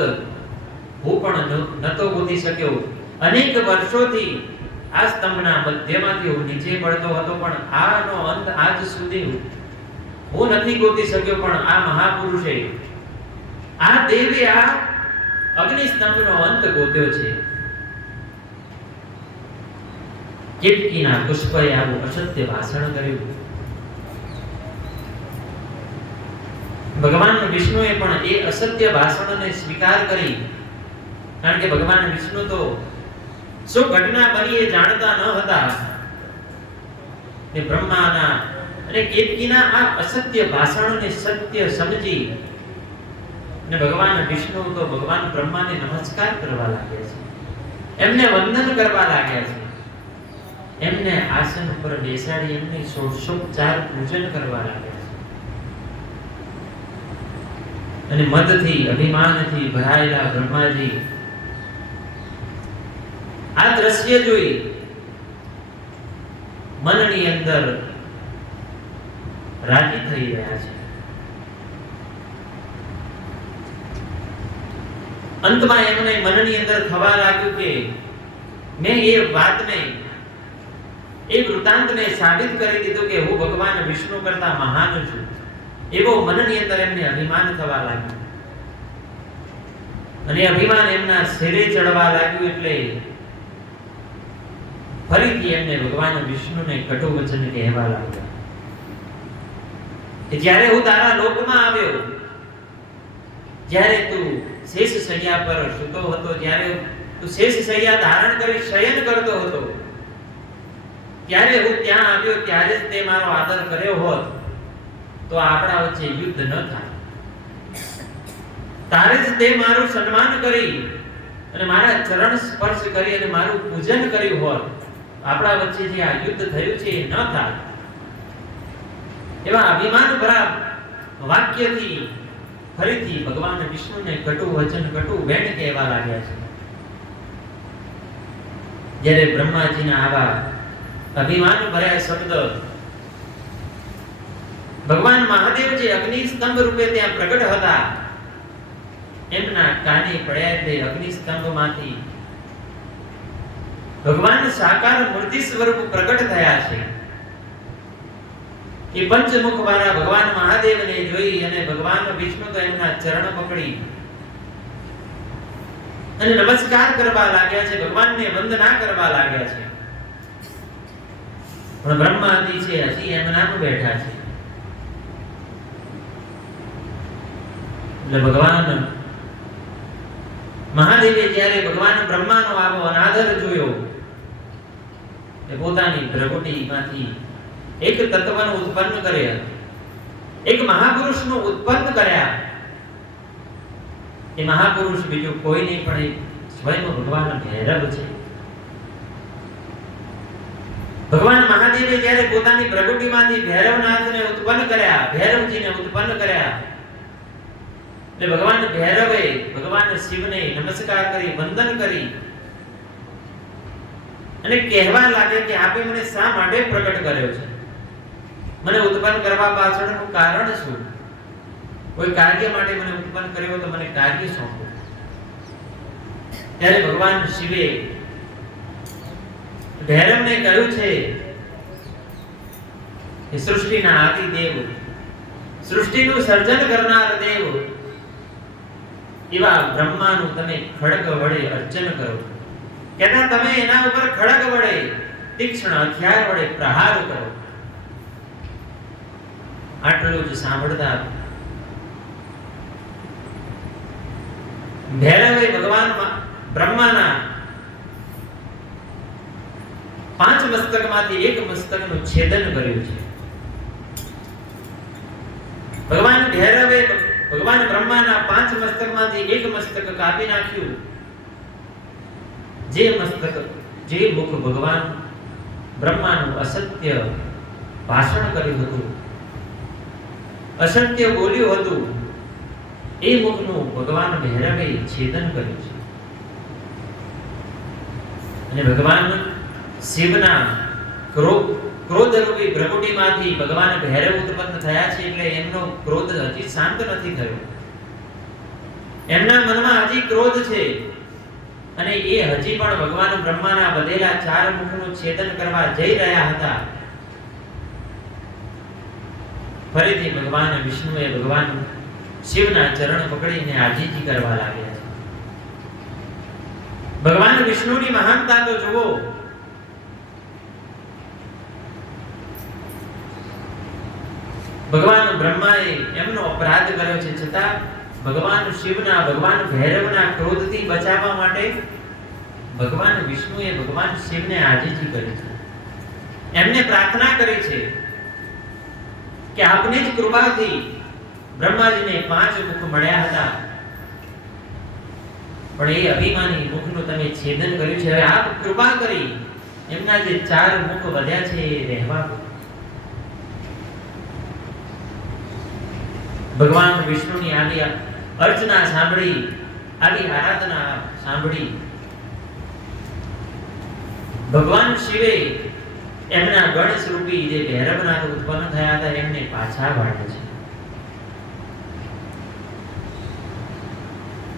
હું પણ નતો ગોતી શક્યો. અનેક વર્ષોથી આ સ્તંભના મધ્યમાંથી હું નીચે પડતો હતો, પણ આનો અંત આજ સુધી હું નથી ગોતી શક્યો. પણ આ મહાપુરુષે, આ દેવે આ અગ્નિસ્તંભનો અંત ગોત્યો છે. કેતકીના પુષ્પએ આવું અસત્ય ભાષણ કર્યું. ભગવાન વિષ્ણુએ પણ એ અસત્ય ભાષણને સ્વીકાર કરી. કારણ કે ભગવાન વિષ્ણુ તો શું ઘટના બની એ જાણતા ન હતા. કે બ્રહ્માના અને કેતકીના આ અસત્ય ભાષણને સત્ય સમજી અને ભગવાન વિષ્ણુ તો ભગવાન બ્રહ્માને નમસ્કાર કરવા લાગ્યા છે, એમને વંદન કરવા લાગ્યા છે, એમને આસન ઉપર બેસાડી એમને ષોડશોપચાર પૂજન કરવા લાગ્યા છે. અને મદથી અભિમાનથી ભરાયેલા બ્રહ્માજી આ દ્રશ્ય જોઈ મનની અંદર રાજી થઈ રહ્યા છે. અંતમાં એમને મનની અંદર થવા લાગ્યું કે મેં એ વાતને, એ વૃત્તાંતને સાબિત કરી દીધું કે હું ભગવાન વિષ્ણુ કરતા મહાન છું. એવો મનની અંદર એમને અભિમાન થવા લાગ્યું અને અભિમાન એમના શિરે ચડવા લાગ્યું. એટલે ફરીથી એમને ભગવાન વિષ્ણુને કટુ વચન કહેવા લાગ્યા કે જ્યારે હું તારા લોકમાં આવ્યો, જ્યારે તું શેષ શૈયા પર સૂતો હતો, જ્યારે તું શેષ શૈયા ધારણ કરી શયન કરતો હતો, ત્યારે હું ત્યાં આવ્યો, ત્યારે જ તે મારો આદર કર્યો હોત તો આપણા વચ્ચે યુદ્ધ ન થાય. તારે જ તે મારું સન્માન કરી અને મારા ચરણ સ્પર્શ કરી અને મારું પૂજન કર્યું હોત, આપણા વચ્ચે જે આ યુદ્ધ થયું છે એ ન થાય. એવા અભિમાન ભરા વાક્યથી ફરીથી ભગવાન વિષ્ણુને કટુ વચન, કટુ વેણ કહેવા લાગ્યા છે. જ્યારે બ્રહ્માજીના આવા અભિમાન ભર્યા શબ્દ ભગવાન મહાદેવ જે અગ્નિ સ્તંભ રૂપે ત્યાં પ્રગટ હતા, એમના કાને પડ્યા. એટલે અગ્નિ સ્તંભમાંથી ભગવાન સાકાર મૂર્તિ સ્વરૂપ પ્રગટ થયા છે. એ પંચમુખ વાળા ભગવાન મહાદેવને જોઈ અને ભગવાન વિષ્ણુ તો એમના ચરણ પકડી અને નમસ્કાર કરવા લાગ્યા છે, ભગવાનને વંદના કરવા લાગ્યા છે. પણ બ્રહ્માદિ છે હજી એમના બેઠા છે. એટલે ભગવાન મહાદેવે જ્યારે ભગવાન બ્રહ્માનો આવો અનાદર જોયો, એ પોતાની ભ્રગુટીમાંથી એક તત્વનું ઉત્પન્ન કર્યા, એક મહાપુરુષનું ઉત્પન્ન કર્યા. એ મહાપુરુષ બીજું કોઈ નહીં પણ સ્વયં ભગવાન ભૈરવ છે. ભગવાન મહાદેવે જ્યારે પોતાની ભ્રગુટીમાંથી ભૈરવનાથને ઉત્પન્ન કર્યા, ભૈરવજીને ઉત્પન્ન કર્યા, એટલે ભગવાન ભૈરવે ભગવાન શિવને નમસ્કાર કરી, વંદન કરી અને કહેવા લાગે કે આપે મને શા માટે પ્રગટ કર્યો છે? મને ઉત્પન્ન કરવા પાછળનું કારણ શું? કોઈ કાર્ય માટે મને ઉત્પન્ન કર્યો તો મને કાર્ય સોંપો. ત્યારે ભગવાન શિવે ભૈરવને કહ્યું છે કે સૃષ્ટિના આદિ દેવ, સૃષ્ટિનું સર્જન કરનાર દેવ એવા બ્રહ્માનું તમે ખડગ વડે અર્ચન કરો. કેતા તમે એના ઉપર ખડગ વડે, તીક્ષ્ણ હથિયાર વડે પ્રહાર કરો. આટલું જ સાંભળતા ભૈરવે ભગવાન બ્રહ્માના 5 મસ્તકમાંથી એક મસ્તકનું છેદન કર્યું છે. ભગવાન ભૈરવે ભગવાન બ્રહ્માના 5 મસ્તકમાંથી એક મસ્તક કાપી નાખ્યું. જે મસ્તક, જે મુખ ભગવાન બ્રહ્માનું અસત્ય ભાષણ કર્યું હતું, અસત્ય બોલ્યું હતું, એ મુખનું ભગવાન ભૈરવે છેદન કર્યું છે. અને ભગવાન શિવના ક્રોધરૂપી ભ્રગુટીમાંથી ભગવાન ભૈરવ ઉત્પન્ન થયા છે. એટલે એમનો ક્રોધ હજી શાંત નથી થયો. એમના મનમાં હજી ક્રોધ છે અને એ હજી પણ ભગવાન બ્રહ્માના બધેલા 4 મુખનું છેદન કરવા જઈ રહ્યા હતા. ફરીથી ભગવાન વિષ્ણુએ ભગવાન શિવના ચરણ પકડીને આજીજી કરવા લાગ્યા છે. ભગવાન વિષ્ણુની મહાનતા તો જુઓ. ભગવાન બ્રહ્માએ એમનો અપરાધ કર્યો છે, છતાં ભગવાન શિવના, ભગવાન ભૈરવના ક્રોધથી બચાવવા માટે ભગવાન વિષ્ણુએ ભગવાન શિવને આજીજી કરી છે. એમને પ્રાર્થના કરી છે કે આપની જ કૃપાથી બ્રહ્માજીને 5 મુખ મળ્યા હતા, પણ એ અભિમાની મુખનું તમે છેદન કર્યું છે. હવે આપ કૃપા કરી એમના જે 4 મુખ વધ્યા છે એ રહેવા દો. ભગવાન વિષ્ણુની આદિ અર્ચના સાંભળી, આદિ આરાધના સાંભળી ભગવાન શિવે એમના ગણ સ્વરૂપી જે ભૈરવનાથ ઉત્પન્ન થયા હતા એમને પાછા વાળ્યા છે.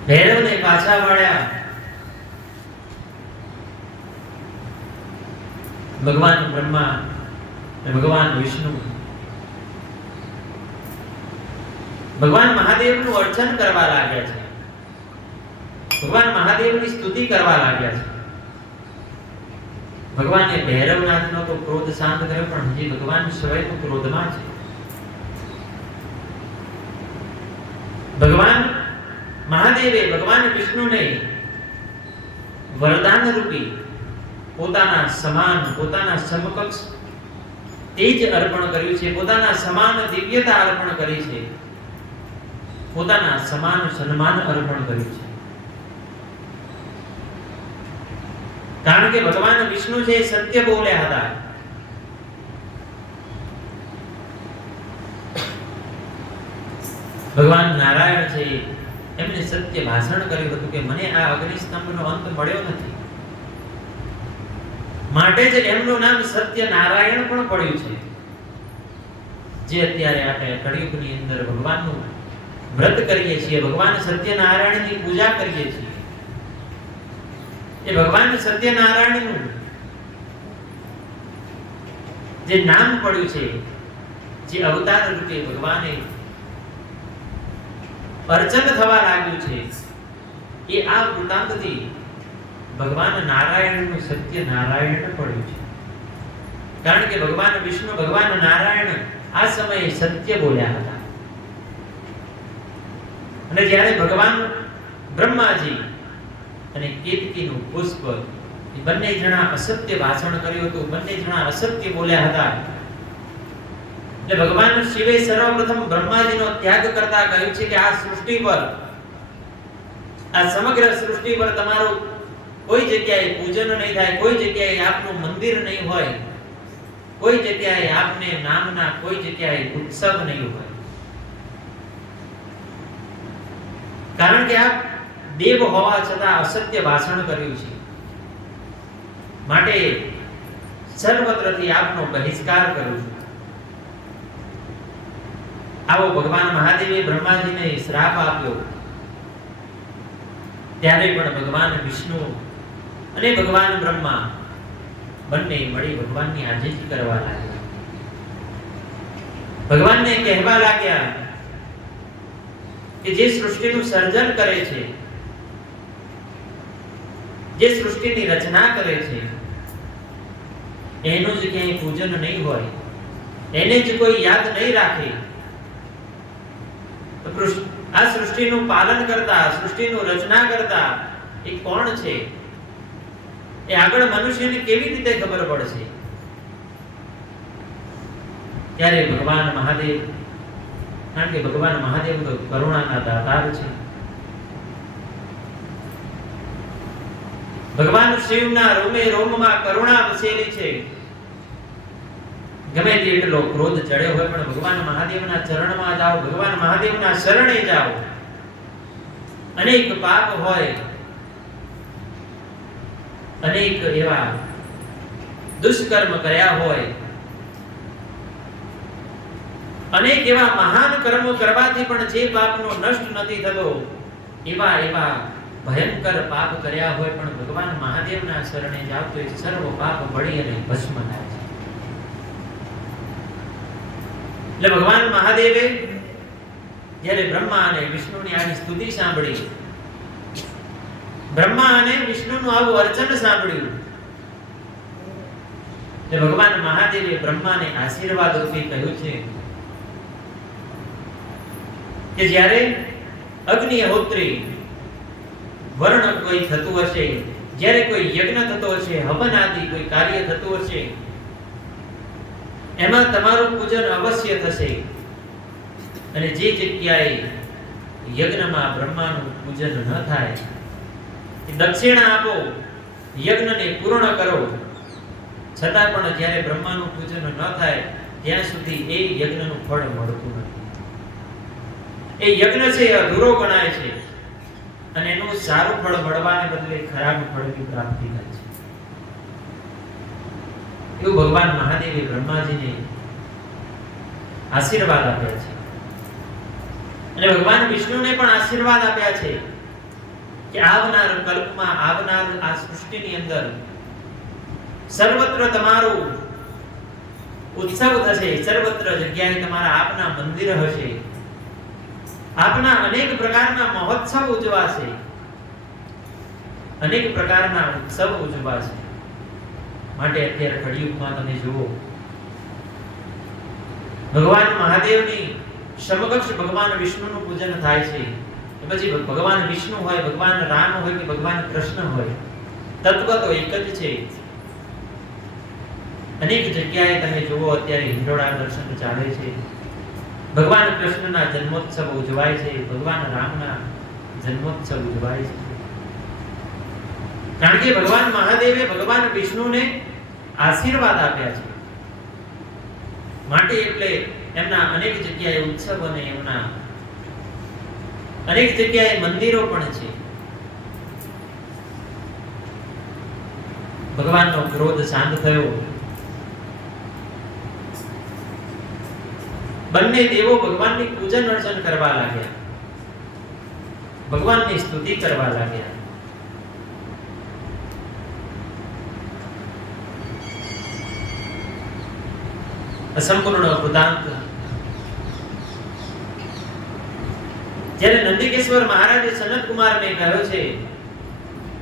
ભૈરવને પાછા પાછા વળ્યા. ભગવાન બ્રહ્મા અને ભગવાન વિષ્ણુ ભગવાન મહાદેવનું અર્ચન કરવા લાગ્યા છે. ભગવાન મહાદેવની સ્તુતિ કરવા લાગ્યા છે. ભગવાને ભૈરવનાથનો તો ક્રોધ શાંત કર્યો, પણ હજી ભગવાન સ્વયં ક્રોધમાં છે. ભગવાન મહાદેવે ભગવાન વિષ્ણુને વરદાન રૂપી પોતાના સમાન, પોતાના સમકક્ષ તેજ અર્પણ કર્યું છે, પોતાના સમાન દિવ્યતા અર્પણ કરી છે, પોતાના સમાન સન્માન અર્પણ કર્યું છે. કારણ કે ભગવાન વિષ્ણુ છે સત્ય બોલ્યા હતા. ભગવાન નારાયણ છે એમને સત્ય ભાષણ કર્યું હતું કે મને આ અગ્નિસ્તંભનો અંત મળ્યો નથી, માટે જ એમનું નામ સત્ય નારાયણ પણ પડ્યું છે. જે અત્યારે આપણે કળિયુગની અંદર ભગવાનનું વ્રત કરીએ છીએ, ભગવાન સત્યનારાયણની પૂજા કરીએ છીએ, એ ભગવાન સત્યનારાયણનું જે નામ પડ્યું છે, જે અવતાર રૂપે ભગવાને અર્ચન થવા લાગ્યું છે, એ આ વૃતાંતથી ભગવાન નારાયણનું સત્યનારાયણ પડ્યું છે. કારણ કે ભગવાન વિષ્ણુ, ભગવાન નારાયણ આ સમયે સત્ય બોલ્યા હતા. અને જ્યારે ભગવાન બ્રહ્માજી અને કેતકીનું પુષ્પ એ બંને જણા અસત્ય ભાષણ કર્યું હતું, બંને જણા અસત્ય બોલ્યા હતા. એટલે ભગવાન શિવે સર્વપ્રથમ બ્રહ્માજીનો ત્યાગ કરતા કહ્યું છે કે આ સૃષ્ટિ પર, આ સમગ્ર સૃષ્ટિ પર તમારું કોઈ જગ્યાએ પૂજન નહીં થાય, કોઈ જગ્યાએ આપનું મંદિર નહીં હોય, કોઈ જગ્યાએ આપને નામના કોઈ જગ્યાએ ઉત્સવ નહીં હોય. કારણ કે આપ દેવ હોવા છતાં અસત્ય ભાષણ કર્યું છે, માટે સર્વત્રથી આપનો બહિષ્કાર કરું છું. આવો ભગવાન મહાદેવે બ્રહ્માજીને શ્રાપ આપ્યો. ત્યારે પણ ભગવાન વિષ્ણુ અને ભગવાન બ્રહ્મા બંને મળી ભગવાનની આજીજી કરવા લાગ્યા. ભગવાનને કહેવા લાગ્યા કે જે સૃષ્ટિનું સર્જન કરે છે, જે સૃષ્ટિની રચના કરે છે, એનું જ ક્યાંય પૂજન નહીં હોય, એને જ કોઈ યાદ નહીં રાખે, તો આ સૃષ્ટિનું પાલન કરતા, સૃષ્ટિનું રચના કરતા એ કોણ છે, એ આગળ મનુષ્યને કેવી રીતે ખબર પડશે? ત્યારે ભગવાન મહાદેવ, કારણ કે ભગવાન મહાદેવ તો કરુણાના દાતાર છે, ભગવાન શિવના રોમે રોમમાં કરુણા વસેલી છે. ગમે તેટલો ક્રોધ ચડ્યો હોય પણ ભગવાન મહાદેવના ચરણમાં જાઓ, ભગવાન મહાદેવના શરણે જાઓ. અનેક પાપ હોય, અનેક એવા દુષ્કર્મ કર્યા હોય, અનેક એવા મહાન કર્મો કરવાથી પણ જે પાપનો નષ્ટ નથી થતો, એવા ભયંકર પાપ કર્યા હોય પણ ભગવાન મહાદેવના શરણે જાવ તો એ સર્વ પાપ બળી અને ભસ્મ થાય છે. એટલે ભગવાન મહાદેવે જ્યારે બ્રહ્મા અને વિષ્ણુની આવી સ્તુતિ સાંભળી, બ્રહ્મા અને વિષ્ણુનું આવું અર્ચન સાંભળ્યું, એટલે ભગવાન મહાદેવે બ્રહ્માને આશીર્વાદ રૂપી કહ્યું છે કે જ્યારે અગ્નિહોત્રી વર્ણ કોઈ થતું હશે, જ્યારે કોઈ યજ્ઞ થતો હશે, હવન આદિ કોઈ કાર્ય થતું હશે, એમાં તમારું પૂજન અવશ્ય થશે. અને જે જગ્યાએ યજ્ઞમાં બ્રહ્માનું પૂજન ન થાય, દક્ષિણા આપો, યજ્ઞને પૂર્ણ કરો, છતાં પણ જ્યારે બ્રહ્માનું પૂજન ન થાય ત્યાં સુધી એ યજ્ઞનું ફળ મળતું નથી. એ યજ્ઞ છે અધૂરો ગણાય છે અને એનું સારું ફળ મળવાને બદલે ખરાબ ફળની પ્રાપ્તિ થાય છે. એવું ભગવાન મહાદેવે બ્રહ્માજીને આશીર્વાદ આપ્યા છે અને ભગવાન વિષ્ણુને પણ આશીર્વાદ આપ્યા છે કે આવનાર કલ્પમાં, આવનાર આ સૃષ્ટિની અંદર સર્વત્ર તમારો ઉત્સવ થશે, સર્વત્ર જગ્યાએ તમારા આપના મંદિર હશે, આપના અનેક પ્રકારના મહોત્સવ ઉજવાશે, અનેક પ્રકારના ઉત્સવ ઉજવાશે. માટે અત્યારે કળિયુગમાં તમે જુઓ, ભગવાન મહાદેવની સમકક્ષ ભગવાન વિષ્ણુનું પૂજન થાય છે. પછી ભગવાન વિષ્ણુ હોય, ભગવાન રામ હોય કે ભગવાન કૃષ્ણ હોય, તત્વ તો એક જ છે. અનેક જગ્યાએ તમે જુઓ અત્યારે હિંડોળા દર્શન ચાલે છે. ભગવાન કૃષ્ણના જન્મોત્સવ ઉજવાય છે, ભગવાન રામના જન્મોત્સવ ઉજવાય છે. કારણ કે ભગવાન મહાદેવે ભગવાન વિષ્ણુને આશીર્વાદ આપ્યા છે. માટે એટલે એમના અનેક જગ્યાએ ઉત્સવ અને એમના અનેક જગ્યાએ મંદિરો પણ છે. ભગવાનનો ક્રોધ શાંત થયો. બંને દેવો ભગવાનની પૂજન અર્ચન કરવા લાગ્યા, ભગવાનની સ્તુતિ કરવા લાગ્યા. અસંપૂર્ણ વૃતાંત. જ્યારે નંદિકેશ્વર મહારાજે સનત કુમારને કહ્યો છે,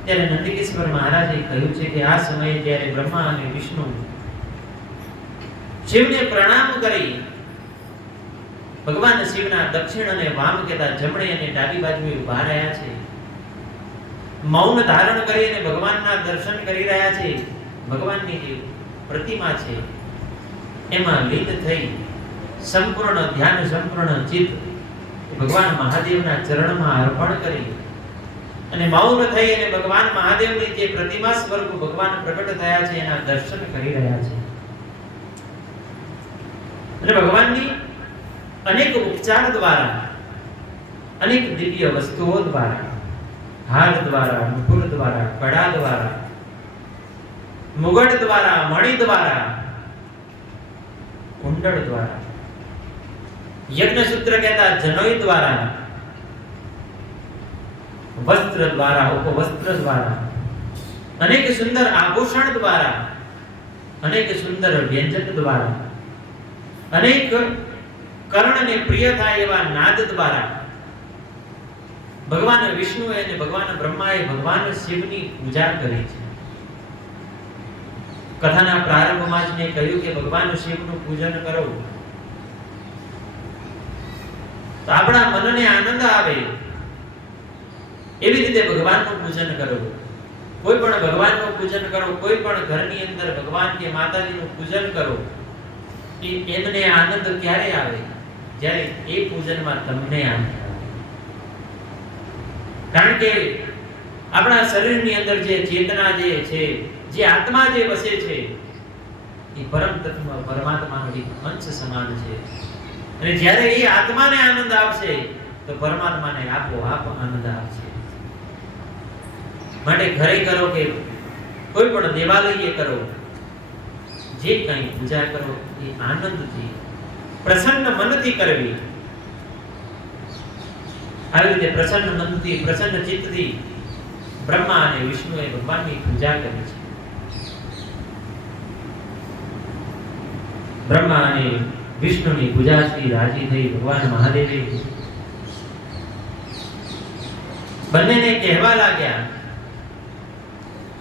ત્યારે નંદિકેશ્વર મહારાજે કહ્યું છે કે આ સમયે જ્યારે બ્રહ્મા અને વિષ્ણુ શિવને પ્રણામ કરી ભગવાન શિવના દક્ષિણ અને વામ કહેતા જમણે અને ડાબી બાજુએ ઉભા રહ્યા છે, મૌન ધારણ કરીને ભગવાનના દર્શન કરી રહ્યા છે. ભગવાનની જે પ્રતિમા છે એમાં લીન થઈ સંપૂર્ણ ધ્યાન, સંપૂર્ણ ચિત્ત ભગવાન મહાદેવના ચરણમાં અર્પણ કરી અને મૌન થઈ અને ભગવાન મહાદેવની જે પ્રતિમા સ્વરૂપ ભગવાન પ્રગટ થયા છે એના દર્શન કરી રહ્યા છે. અને ભગવાનની અનેક ઉપચાર દ્વારા, અનેક દિવ્ય વસ્તુઓ દ્વારા, હાર દ્વારા, મુકુટ દ્વારા, કડા દ્વારા, મુગટ દ્વારા, મણિ દ્વારા, કુંડળ દ્વારા, યજ્ઞસૂત્ર કહેતા જનોઈ દ્વારા, વસ્ત્ર દ્વારા, ઉપવસ્ત્ર દ્વારા, અનેક સુંદર આભૂષણ દ્વારા, અનેક સુંદર વ્યંજન દ્વારા, અનેક કર્ણને પ્રિય થાય એવા નાદ દ્વારા ભગવાન વિષ્ણુએ અને ભગવાન બ્રહ્માએ ભગવાન શિવની પૂજા કરી છે. કથાના પ્રારંભમાં જ મેં કહ્યું કે ભગવાન શિવનું પૂજન કરો તો આપણા મનને આનંદ આવે. એવી રીતે ભગવાનનું પૂજન કરો. કોઈ પણ ભગવાનનું પૂજન કરો, કોઈ પણ ઘરની અંદર ભગવાન કે માતાજીનું પૂજન કરો, એમને આનંદ ક્યારે આવે? જ્યારે એ પૂજનમાં તમને આનંદ આવે. કારણ કે આપણા શરીરની અંદર જે ચેતના જે છે, જે આત્મા જે વસે છે, એ પરમ તત્વ પરમાત્માનો એક અંશ સમાન છે. અને જ્યારે એ આત્માને આનંદ આવશે તો પરમાત્માને આપોઆપ આનંદ આવશે. માટે ઘરે કરો કે કોઈ પણ દેવાલયે કરો, જે કંઈ પૂજા કરો એ આનંદથી, પ્રસન્ન મનથી કરવી. આવી રીતે પ્રસન્ન મનથી, પ્રસન્ન ચિત્તથી બ્રહ્મા અને વિષ્ણુએ ભગવાનની પૂજા કરી છે. બ્રહ્મા અને વિષ્ણુની પૂજાથી રાજી થઈ ભગવાન મહાદેવે બંનેને કહેવા લાગ્યા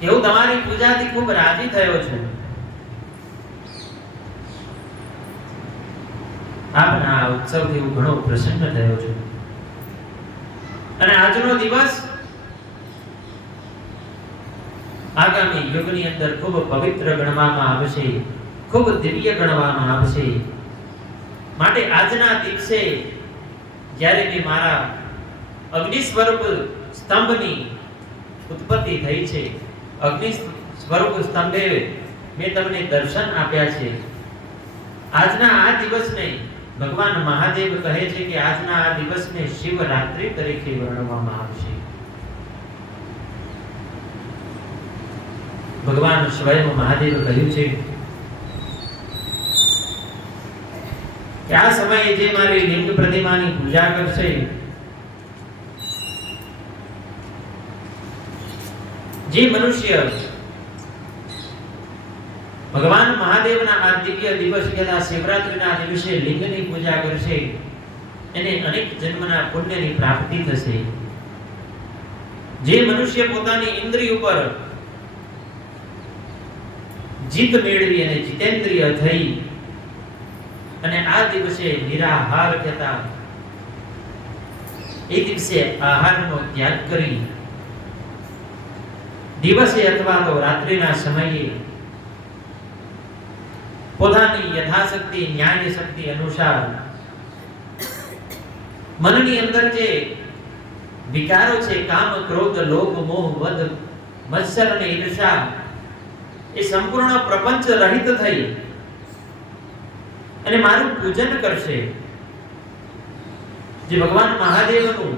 કે હું તમારી પૂજાથી ખૂબ રાજી થયો છું. આપના આ ઉત્સવથી હું ઘણો પ્રસન્ન થયો છું. અને આજનો દિવસ આગામી યુગની અંદર ખૂબ પવિત્ર ગણવામાં આવશે, ખૂબ દિવ્ય ગણવામાં આવશે. માટે આજના દિવસે જ્યારે મેં મારા અગ્નિ સ્વરૂપ સ્તંભની ઉત્પત્તિ થઈ છે, અગ્નિ સ્વરૂપ સ્તંભે મેં તમને દર્શન આપ્યા છે. આજના આ દિવસને ભગવાન મહાદેવ કહે છે કે આજના આ દિવસને શિવરાત્રિ તરીકે વર્ણવવામાં આવશે. ભગવાન સ્વયં મહાદેવ કહ્યું છે કે આ સમયે જે મારી લિંગ પ્રતિમાની પૂજા કરશે જે મનુષ્ય ભગવાન મહાદેવના આ દિવ્ય દિવસ કહેતા શિવરાત્રિના દિવસે લિંગની પૂજા કરશે એને અનેક જન્મના પુણ્યની પ્રાપ્તિ થશે. જે મનુષ્ય પોતાની ઇન્દ્રિય ઉપર જીત મેળવી અને જીતેન્દ્રિય થઈ અને આ દિવસે નિરાહાર કહેતા એ દિવસે આહારનો ત્યાગ કરી દિવસે અથવા તો રાત્રિના સમયે પોતાની યથાશક્તિ ન્યાય શક્તિ અનુસાર મનની અંદર જે વિકારો છે કામ ક્રોધ લોભ મોહ વદ મત્સર અને ઈર્ષા એ સંપૂર્ણ પ્રપંચ રહિત થઈ અને મારું પૂજન કરશે. જે ભગવાન મહાદેવનું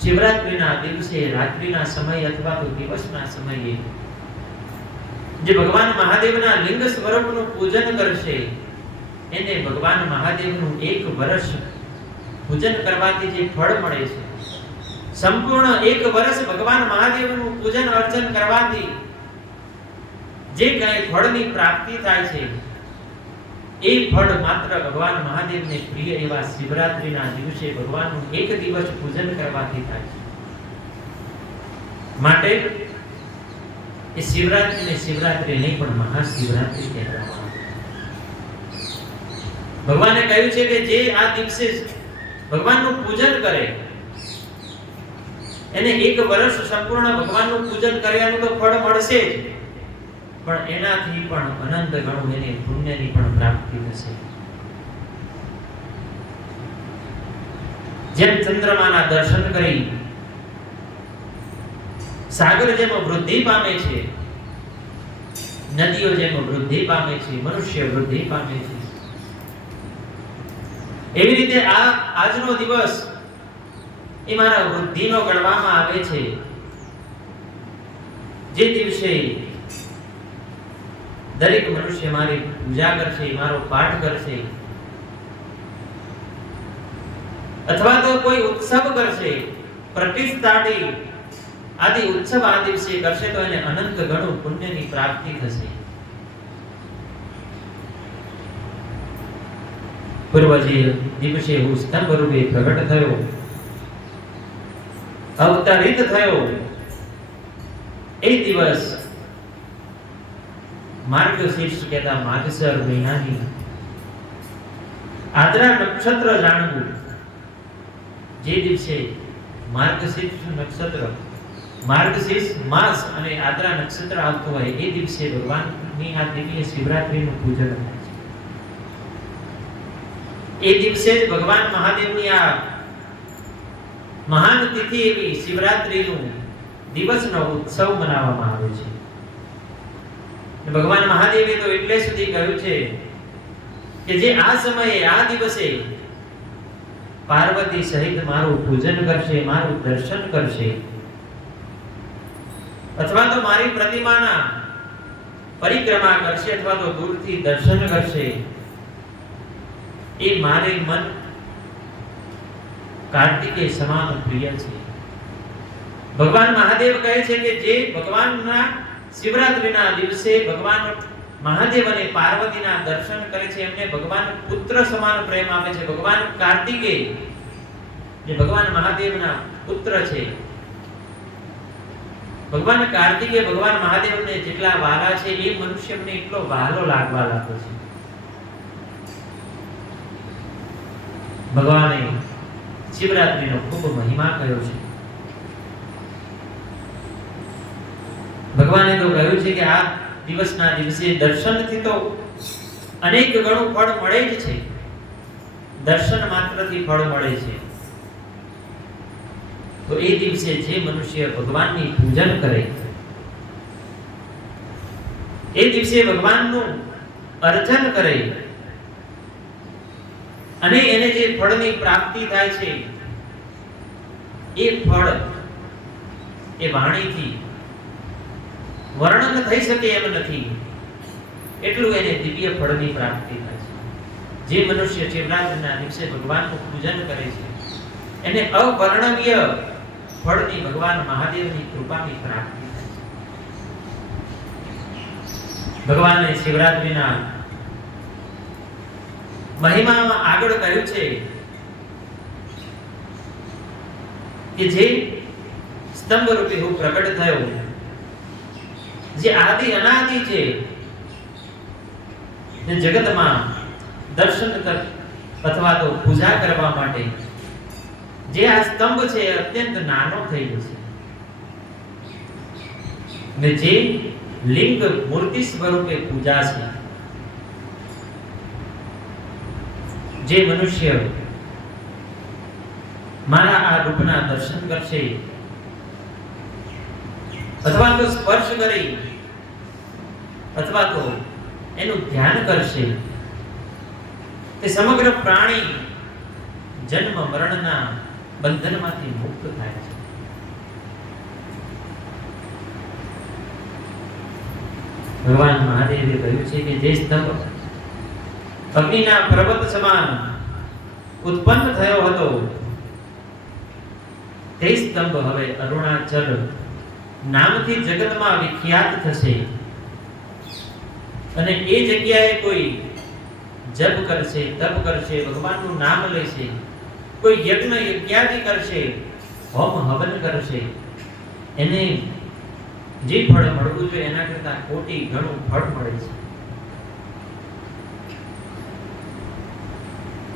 શિવરાત્રિના દિવસે રાત્રિના સમય અથવા તો દિવસના સમયે જે ભગવાન મહાદેવના લિંગ સ્વરૂપનું પૂજન કરશે એને ભગવાન મહાદેવનું 1 વર્ષ પૂજન કરવાથી જે ફળ મળે છે, સંપૂર્ણ 1 વર્ષ ભગવાન મહાદેવનું પૂજન અર્ચન કરવાથી જે કઈ ફળની પ્રાપ્તિ થાય છે એ ફળ માત્ર ભગવાન મહાદેવને પ્રિય એવા શિવરાત્રિના દિવસે ભગવાનનું 1 દિવસ પૂજન કરવાથી થાય છે. માટે એ શિવરાત્રિને શિવરાત્રિ નહીં પણ મહાશિવરાત્રિ કહેવામાં આવે. ભગવાને કહ્યું છે કે જે આ દિવસે ભગવાનનું પૂજન કરે એને 1 વર્ષ સંપૂર્ણ ભગવાનનું પૂજન કર્યાનું તો ફળ મળશે જ, પણ એનાથી પણ અનંત ગણું એને પુણ્યની પણ પ્રાપ્તિ થશે. જેમ ચંદ્રમાના દર્શન કરી સાગર જેમ વૃદ્ધિ પામે છે, નદીઓ જેમ વૃદ્ધિ પામે છે, મનુષ્ય વૃદ્ધિ પામે છે, એવી રીતે આજનો દિવસ એ મારા વૃદ્ધિનો ગણવામાં આવે છે. જે દિવસે દરેક મનુષ્ય મારી પૂજા કરશે, મારો પાઠ કરશે અથવા તો કોઈ ઉત્સવ કરશે, પ્રતિષ્ઠાદી આદિ ઉત્સવ આ દિવસે કરશે તો એને અનંત ગણું પુણ્યની પ્રાપ્તિ થશે. પૂર્વજે દિવસે હું સ્તંભ રૂપે પ્રગટ થયો, અવતરિત થયો, એ દિવસ માર્ગશીર્ષ કહેતા માગસર મહિનાની આદ્રા નક્ષત્ર જાણવું. જે દિવસે માર્ગશીર્ષ નક્ષત્ર, માર્ગશીર્ષ માસ અને આદ્રા નક્ષત્ર આવતું હોય એ દિવસે ભગવાનની આ દિવ્ય શિવરાત્રીનું પૂજન થાય છે. એ દિવસે જ ભગવાન મહાદેવની આ મહાન તિથિ એવી શિવરાત્રીનું દિવસનો ઉત્સવ મનાવવામાં આવે છે. ભગવાન મહાદેવે તો એટલે સુધી કહ્યું છે કે જે આ સમયે આ દિવસે પાર્વતી સહિત મારું પૂજન કરશે, મારું દર્શન કરશે અથવા તો મારી પ્રતિમાના પરિક્રમા કરશે અથવા તો દૂરથી દર્શન કરશે, એ મારે મન કાર્તિકેય સમાન પ્રિય છે. ભગવાન મહાદેવ કહે છે કે જે ભગવાનના શિવરાત્રિના દિવસે ભગવાન મહાદેવ અને પાર્વતીના દર્શન કરે છે એમને ભગવાન પુત્ર સમાન પ્રેમ આપે છે. ભગવાન કાર્તિકેય જે ભગવાન મહાદેવના પુત્ર છે, ભગવાન કાર્તિકેય ભગવાન મહાદેવને જેટલા વહાલા છે એ મનુષ્યને એટલો વહાલો લાગવા લાગ્યો છે. ભગવાને શિવરાત્રીનો ખૂબ મહિમા કહ્યો છે. ભગવાને તો કહ્યું છે કે આ દિવસના દિવસે દર્શનથી તો અનેક ગણું ફળ મળે જ છે, દર્શન માત્રથી ફળ મળે છે. તો એ દિવસે જે મનુષ્ય ભગવાનની પૂજન કરે, એ દિવસે ભગવાનનું અર્ચન કરે અને એને જે ફળની પ્રાપ્તિ થાય છે એ ફળ એ વાણીથી વર્ણન થઈ શકે એમ નથી, એટલું એને દિવ્ય ફળની પ્રાપ્તિ થાય છે. જે મનુષ્ય શિવરાત્રિના દિવસે ભગવાનનું પૂજન કરે છે એને અવર્ણનીય ફળની ભગવાન મહાદેવની કૃપાની પ્રાપ્તિ થાય. ભગવાને શિવરાત્રિના મહિમામાં આગળ કહ્યું છે કે જે સ્તંભ રૂપે હું પ્રગટ થયો, જે આદિ અનાદિ છે, જે જગતમાં દર્શન અથવા તો પૂજા કરવા માટે જે આ સ્તંભ છે એ અત્યંત નાનો થઈ ગયો છે, ને જે લિંગ મૂર્તિ સ્વરૂપે પૂજા છે, જે મનુષ્ય મારા આ રૂપના દર્શન કરશે અથવા તો સ્પર્શ કરી અથવા તો એનું ધ્યાન કરશે, તે સમગ્ર પ્રાણી જન્મ મરણના બંધનમાંથી મુક્ત થાય છે. ભગવાન મહાદેવે કહ્યું છે કે જે સ્તંભ અગ્નિના પર્વત સમાન ઉત્પન્ન થયો હતો, તે સ્તંભ હવે અરુણાચલ નામથી જગતમાં વિખ્યાત થશે, અને એ જગ્યાએ કોઈ જપ કરશે, તપ કરશે, ભગવાનનું નામ લેશે, કોઈ યજ્ઞ યજ્ઞાદિ કરશે, હોમ હવન કરશે, એને જે ફળ મળવું જોઈએ એના કરતા કોટી ગણું ફળ મળે છે.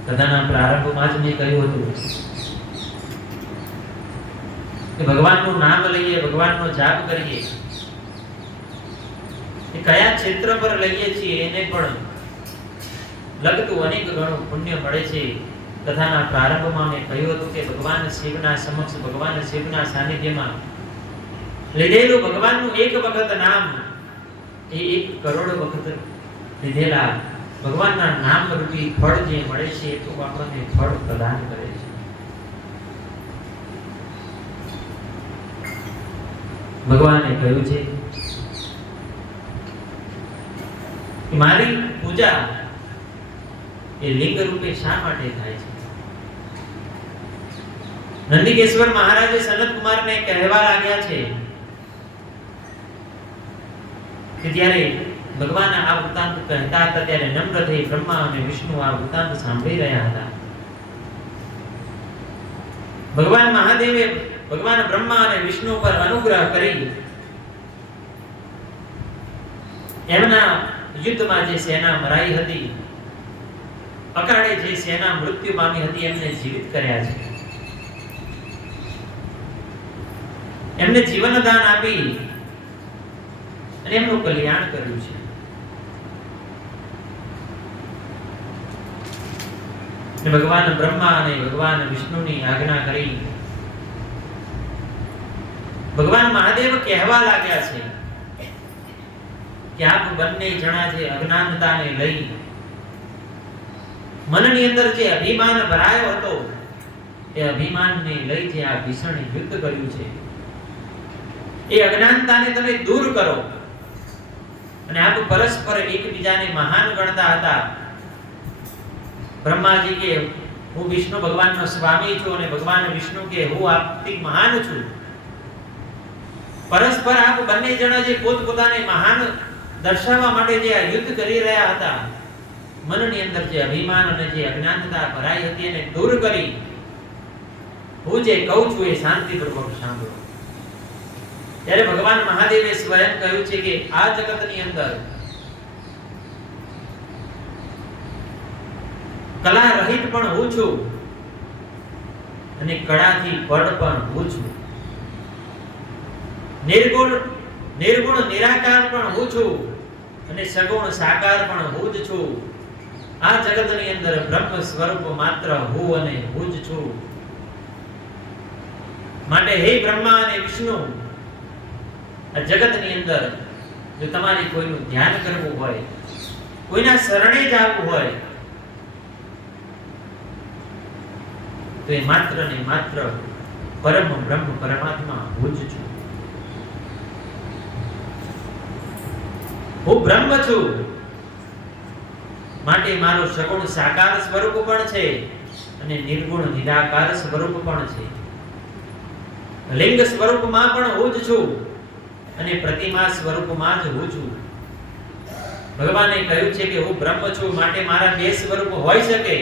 કથાના પ્રારંભમાં જ મેં કહ્યું હતું કે ભગવાનનું નામ લઈએ, ભગવાનનો જાપ કરીએ, એ કયા ક્ષેત્ર પર લઈએ છીએ એને પણ લગતું અનેક ગણું પુણ્ય મળે છે. કથાના પ્રારંભમાં મેં કહ્યું હતું કે ભગવાન શિવના સમક્ષ, ભગવાન શિવના સાનિધ્યમાં લીધેલું ભગવાનનું એક વખત નામ એ 1 કરોડ વખત લીધેલા ભગવાનના નામ રૂપી ફળ જે મળે છે એ તો આપણને ફળ પ્રદાન કરે છે. ભગવાને કહ્યું છે કે મારી પૂજા એ લિંગ રૂપે શા માટે થાય છે? નંદિકેશ્વર મહારાજે સનત કુમારને કહેવા લાગ્યા છે કે જ્યારે ભગવાન આ વૃત્તાંત કહેતા હતા ત્યારે નમ્ર થઈ બ્રહ્મા અને વિષ્ણુ આ વૃત્તાંત સાંભળી રહ્યા હતા. ભગવાન મહાદેવે ભગવાન બ્રહ્મા અને વિષ્ણુ પર અનુગ્રહ કરી એમના યુદ્ધમાં જે સેના મરાઈ હતી, અકાળે જે સેના મૃત્યુ પામી હતી, એમને જીવિત કર્યા છે. એમને જીવનદાન આપી અને એમનું કલ્યાણ કર્યું છે. ભગવાન બ્રહ્મા અને ભગવાન વિષ્ણુની આજ્ઞા કરી ભગવાન મહાદેવ કહેવા લાગ્યા છે કે આપ બંને જણા જે અજ્ઞાનતાને લઈ મનની અંદર જે અભિમાન ભરાયો હતો, એ અભિમાનને લઈ જે આ ભીષણ યુદ્ધ કર્યું છે, એ અજ્ઞાનતાને તમે દૂર કરો. અને આપ પરસ્પર એકબીજાને મહાન ગણતા હતા. બ્રહ્માજી કે હું વિષ્ણુ ભગવાનનો સ્વામી છું અને ભગવાન વિષ્ણુ કે હું આપથી મહાન છું. પરસ્પર આપ બંને જણા જે પોતપોતાને મહાન દર્શાવવા માટે જે આ યુદ્ધ કરી રહ્યા હતા, મનની અંદર જે અભિમાન અને જે અજ્ઞાનતા ભરાઈ હતી એને દૂર કરી હું જે કહું છું એ શાંતિપૂર્વક સાંભળો. ત્યારે ભગવાન મહાદેવે સ્વયં કહ્યું છે કે આ જગતની અંદર કલા રહિત પણ હું છું અને કળાથી પડ પણ હું છું. નિર્ગુણ નિરાકાર પણ હું છું અને સગુણ સાકાર પણ હું જ છું. આ જગતની અંદર બ્રહ્મ સ્વરૂપ માત્ર હું અને હું જ છું. માટે હે બ્રહ્મા અને વિષ્ણુ, આ જગતની અંદર જો તમારે કોઈનું ધ્યાન કરવું હોય, કોઈના શરણે જવું હોય, તો એ માત્ર ને માત્ર પરમ બ્રહ્મ પરમાત્મા હું જ છું. હું બ્રહ્મ છું. માટે મારું સગુણ સાકાર સ્વરૂપ પણ છે અને નિર્ગુણ નિરાકાર સ્વરૂપ પણ છે. લિંગ સ્વરૂપમાં પણ હું જ છું અને પ્રતિમા સ્વરૂપમાં જ હું છું. ભગવાને કહ્યું છે કે હું બ્રહ્મ છું, માટે મારા બે સ્વરૂપ હોઈ શકે.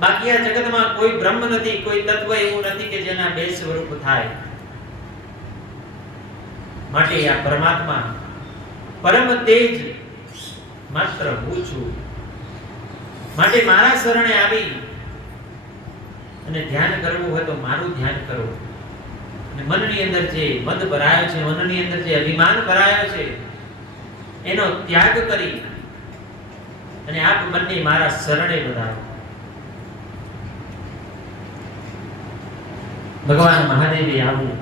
બાકી આ જગતમાં કોઈ બ્રહ્મ નથી, કોઈ તત્વ એવું નથી કે જેના બે સ્વરૂપ થાય. માટે આ પરમાત્મા પરમ તેજ માત્ર હું છું. માટે મારા શરણે આવી અને ધ્યાન કરવું હોય તો મારું ધ્યાન કરો. અને મનની અંદર જે મદ ભરાયો છે, મનની અંદર જે અભિમાન ભરાયો છે, એનો ત્યાગ કરી અને આપ બંને મારા શરણે વધારો. ભગવાન મહાદેવે આવું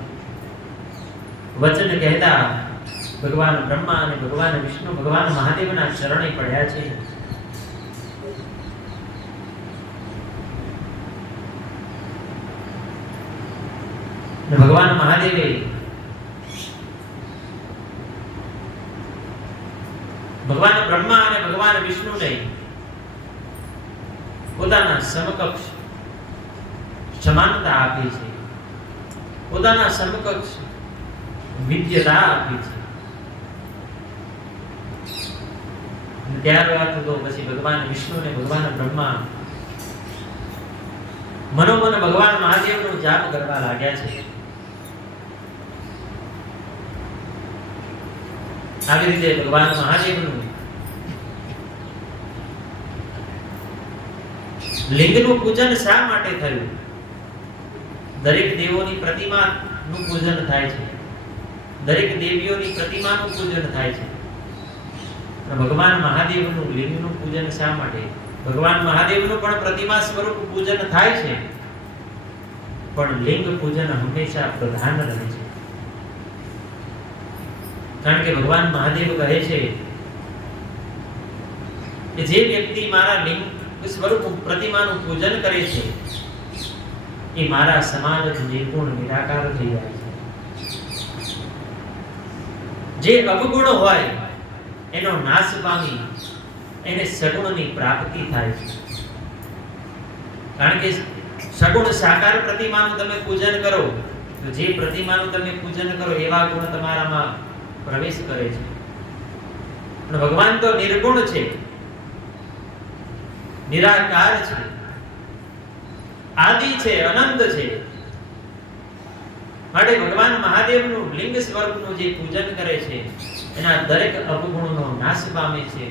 વચન કહેતા ભગવાન બ્રહ્મા અને ભગવાન વિષ્ણુ ભગવાન મહાદેવના શરણે પડ્યા છે. ભગવાન મહાદેવે ભગવાન બ્રહ્મા અને ભગવાન વિષ્ણુને પોતાના સમકક્ષ સમાનતા આપી છે, પોતાના સમકક્ષ વિદ્યતા આપી છે. ત્યારબાદ તો પછી ભગવાન વિષ્ણુ અને ભગવાન બ્રહ્મા મનોમન ભગવાન મહાદેવનો જાપ કરવા લાગ્યા છે. આવી રીતે ભગવાન મહાદેવનું લિંગનું પૂજન શા માટે થયું? દરેક દેવોની પ્રતિમાનું પૂજન થાય છે, દરેક દેવીઓની પ્રતિમાનું પૂજન થાય છે. ભગવાન મહાદેવનું લિંગનું પૂજન શા માટે? ભગવાન મહાદેવનું પણ પ્રતિમા સ્વરૂપ પૂજન થાય છે, પણ લિંગ પૂજન હંમેશા પ્રધાન રહે છે. કારણ કે ભગવાન મહાદેવ કહે છે કે જે વ્યક્તિ મારા લિંગ સ્વરૂપ પ્રતિમાનું પૂજન કરે છે એ મારા સમાન જ નિર્ગુણ નિરાકાર થઈ જાય છે. જે અવગુણ હોય એનો નાશ પામી એને સગુણની પ્રાપ્તિ થાય છે. કારણ કે સગુણ સાકાર પ્રતિમાનું તમે પૂજન કરો તો જે પ્રતિમાનું તમે પૂજન કરો એવા ગુણ તમારામાં પ્રવેશ કરે છે. પણ ભગવાન તો નિર્ગુણ છે, નિરાકાર છે, આદિ છે, અનંત છે. માટે ભગવાન મહાદેવનું લિંગ સ્વરૂપનું જે પૂજન કરે છે એના દરેક અવગુણનો નાશ પામે છે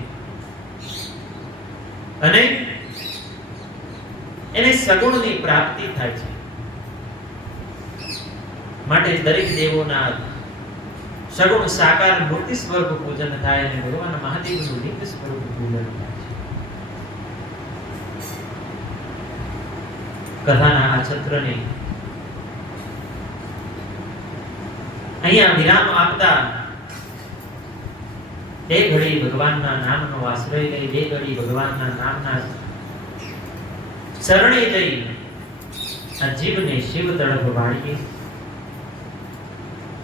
અને એને સગુણની પ્રાપ્તિ થાય છે. માટે દરેક દેવોના સગુણ સાકાર મૂર્તિ સ્વરૂપ પૂજન થાય અને ભગવાન મહાદેવનું લિંગ સ્વરૂપ પૂજન થાય છે. કથાના આ છત્રને અહીંયા વિરામ આપતા બે ઘડી ભગવાનના નામનો આશ્રય લઈ, બે ઘડી ભગવાનના નામના શરણે જઈ આ જીવને શિવ તરફ વાળીએ.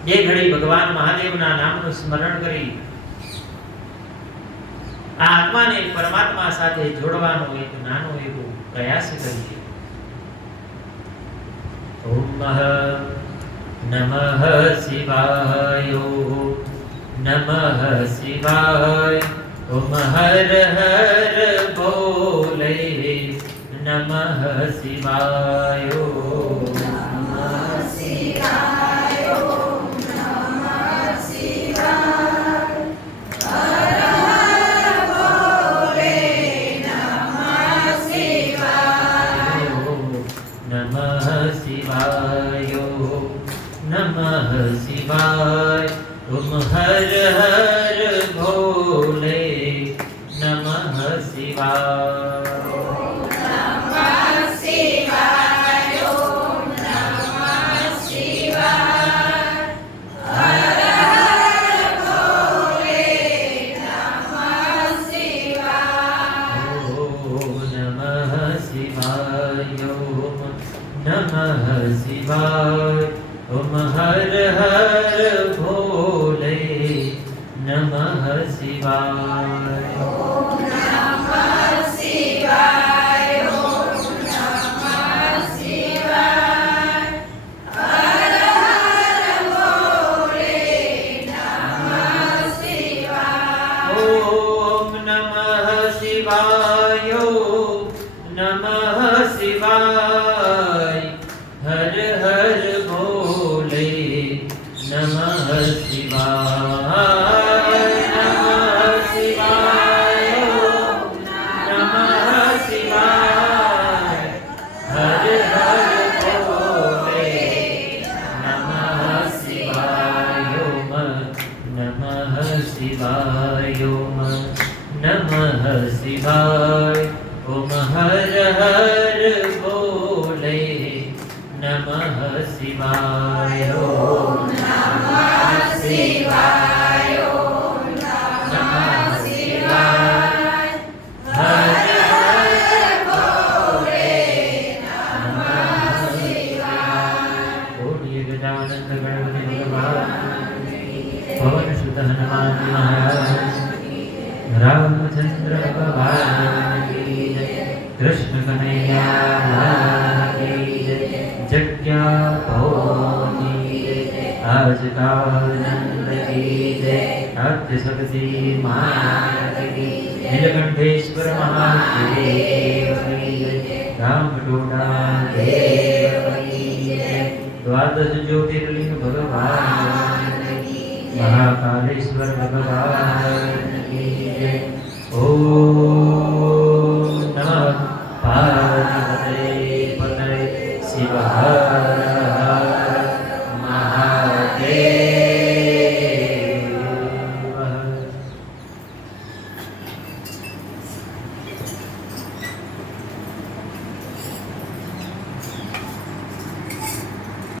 બે ઘડી ભગવાન મહાદેવના નામનું સ્મરણ કરી આ આત્માને પરમાત્મા સાથે જોડવાનો એક નાનો એવો પ્રયાસ કરીએ. ઓમ નમઃ શિવાય, નમઃ શિવાય. ઓમ હર હર બોલે, નમઃ શિવાય. नमः शिवाय. ओम हर हर भोले, नमः शिवाय. नमः शिवाय. ओम नमः शिवाय. हर हर भोले, नमः शिवाय. ओम नमः शिवाय. ओम नमः शिवाय. ओम हर हर भोले, नमः शिवाय. ओम नमः शिवाय. ओम नमः शिवाय. નમઃ શિવાય નમઃ શિવાય નમઃ શિવાય હર હર બોલે નમઃ શિવાય નમઃ શિવાય નમઃ શિવાય ઓમ હર હર બોલે નમઃ શિવાય ઓમ નમઃ શિવાય ઓમ નમઃ શિવાય હર હર બોલે નમઃ શિવાય બોલીએ ગજાનંદ ગણપતિ ભગવાન પવન સુત હનુમાન મહારાજ रामचंद्र भगवान की जय कृष्ण कन्हैया लाल की जय जग्या भोगी जय आज कानंद की जय आद्य शक्ति माता की नीलकंठेश्वर महादेव की जय रामटोड़ा देव की जय द्वादश ज्योतिर्लिंग भगवान की महाकालेश्वर भगवान ओम नमः पार्वती पतये शिव हर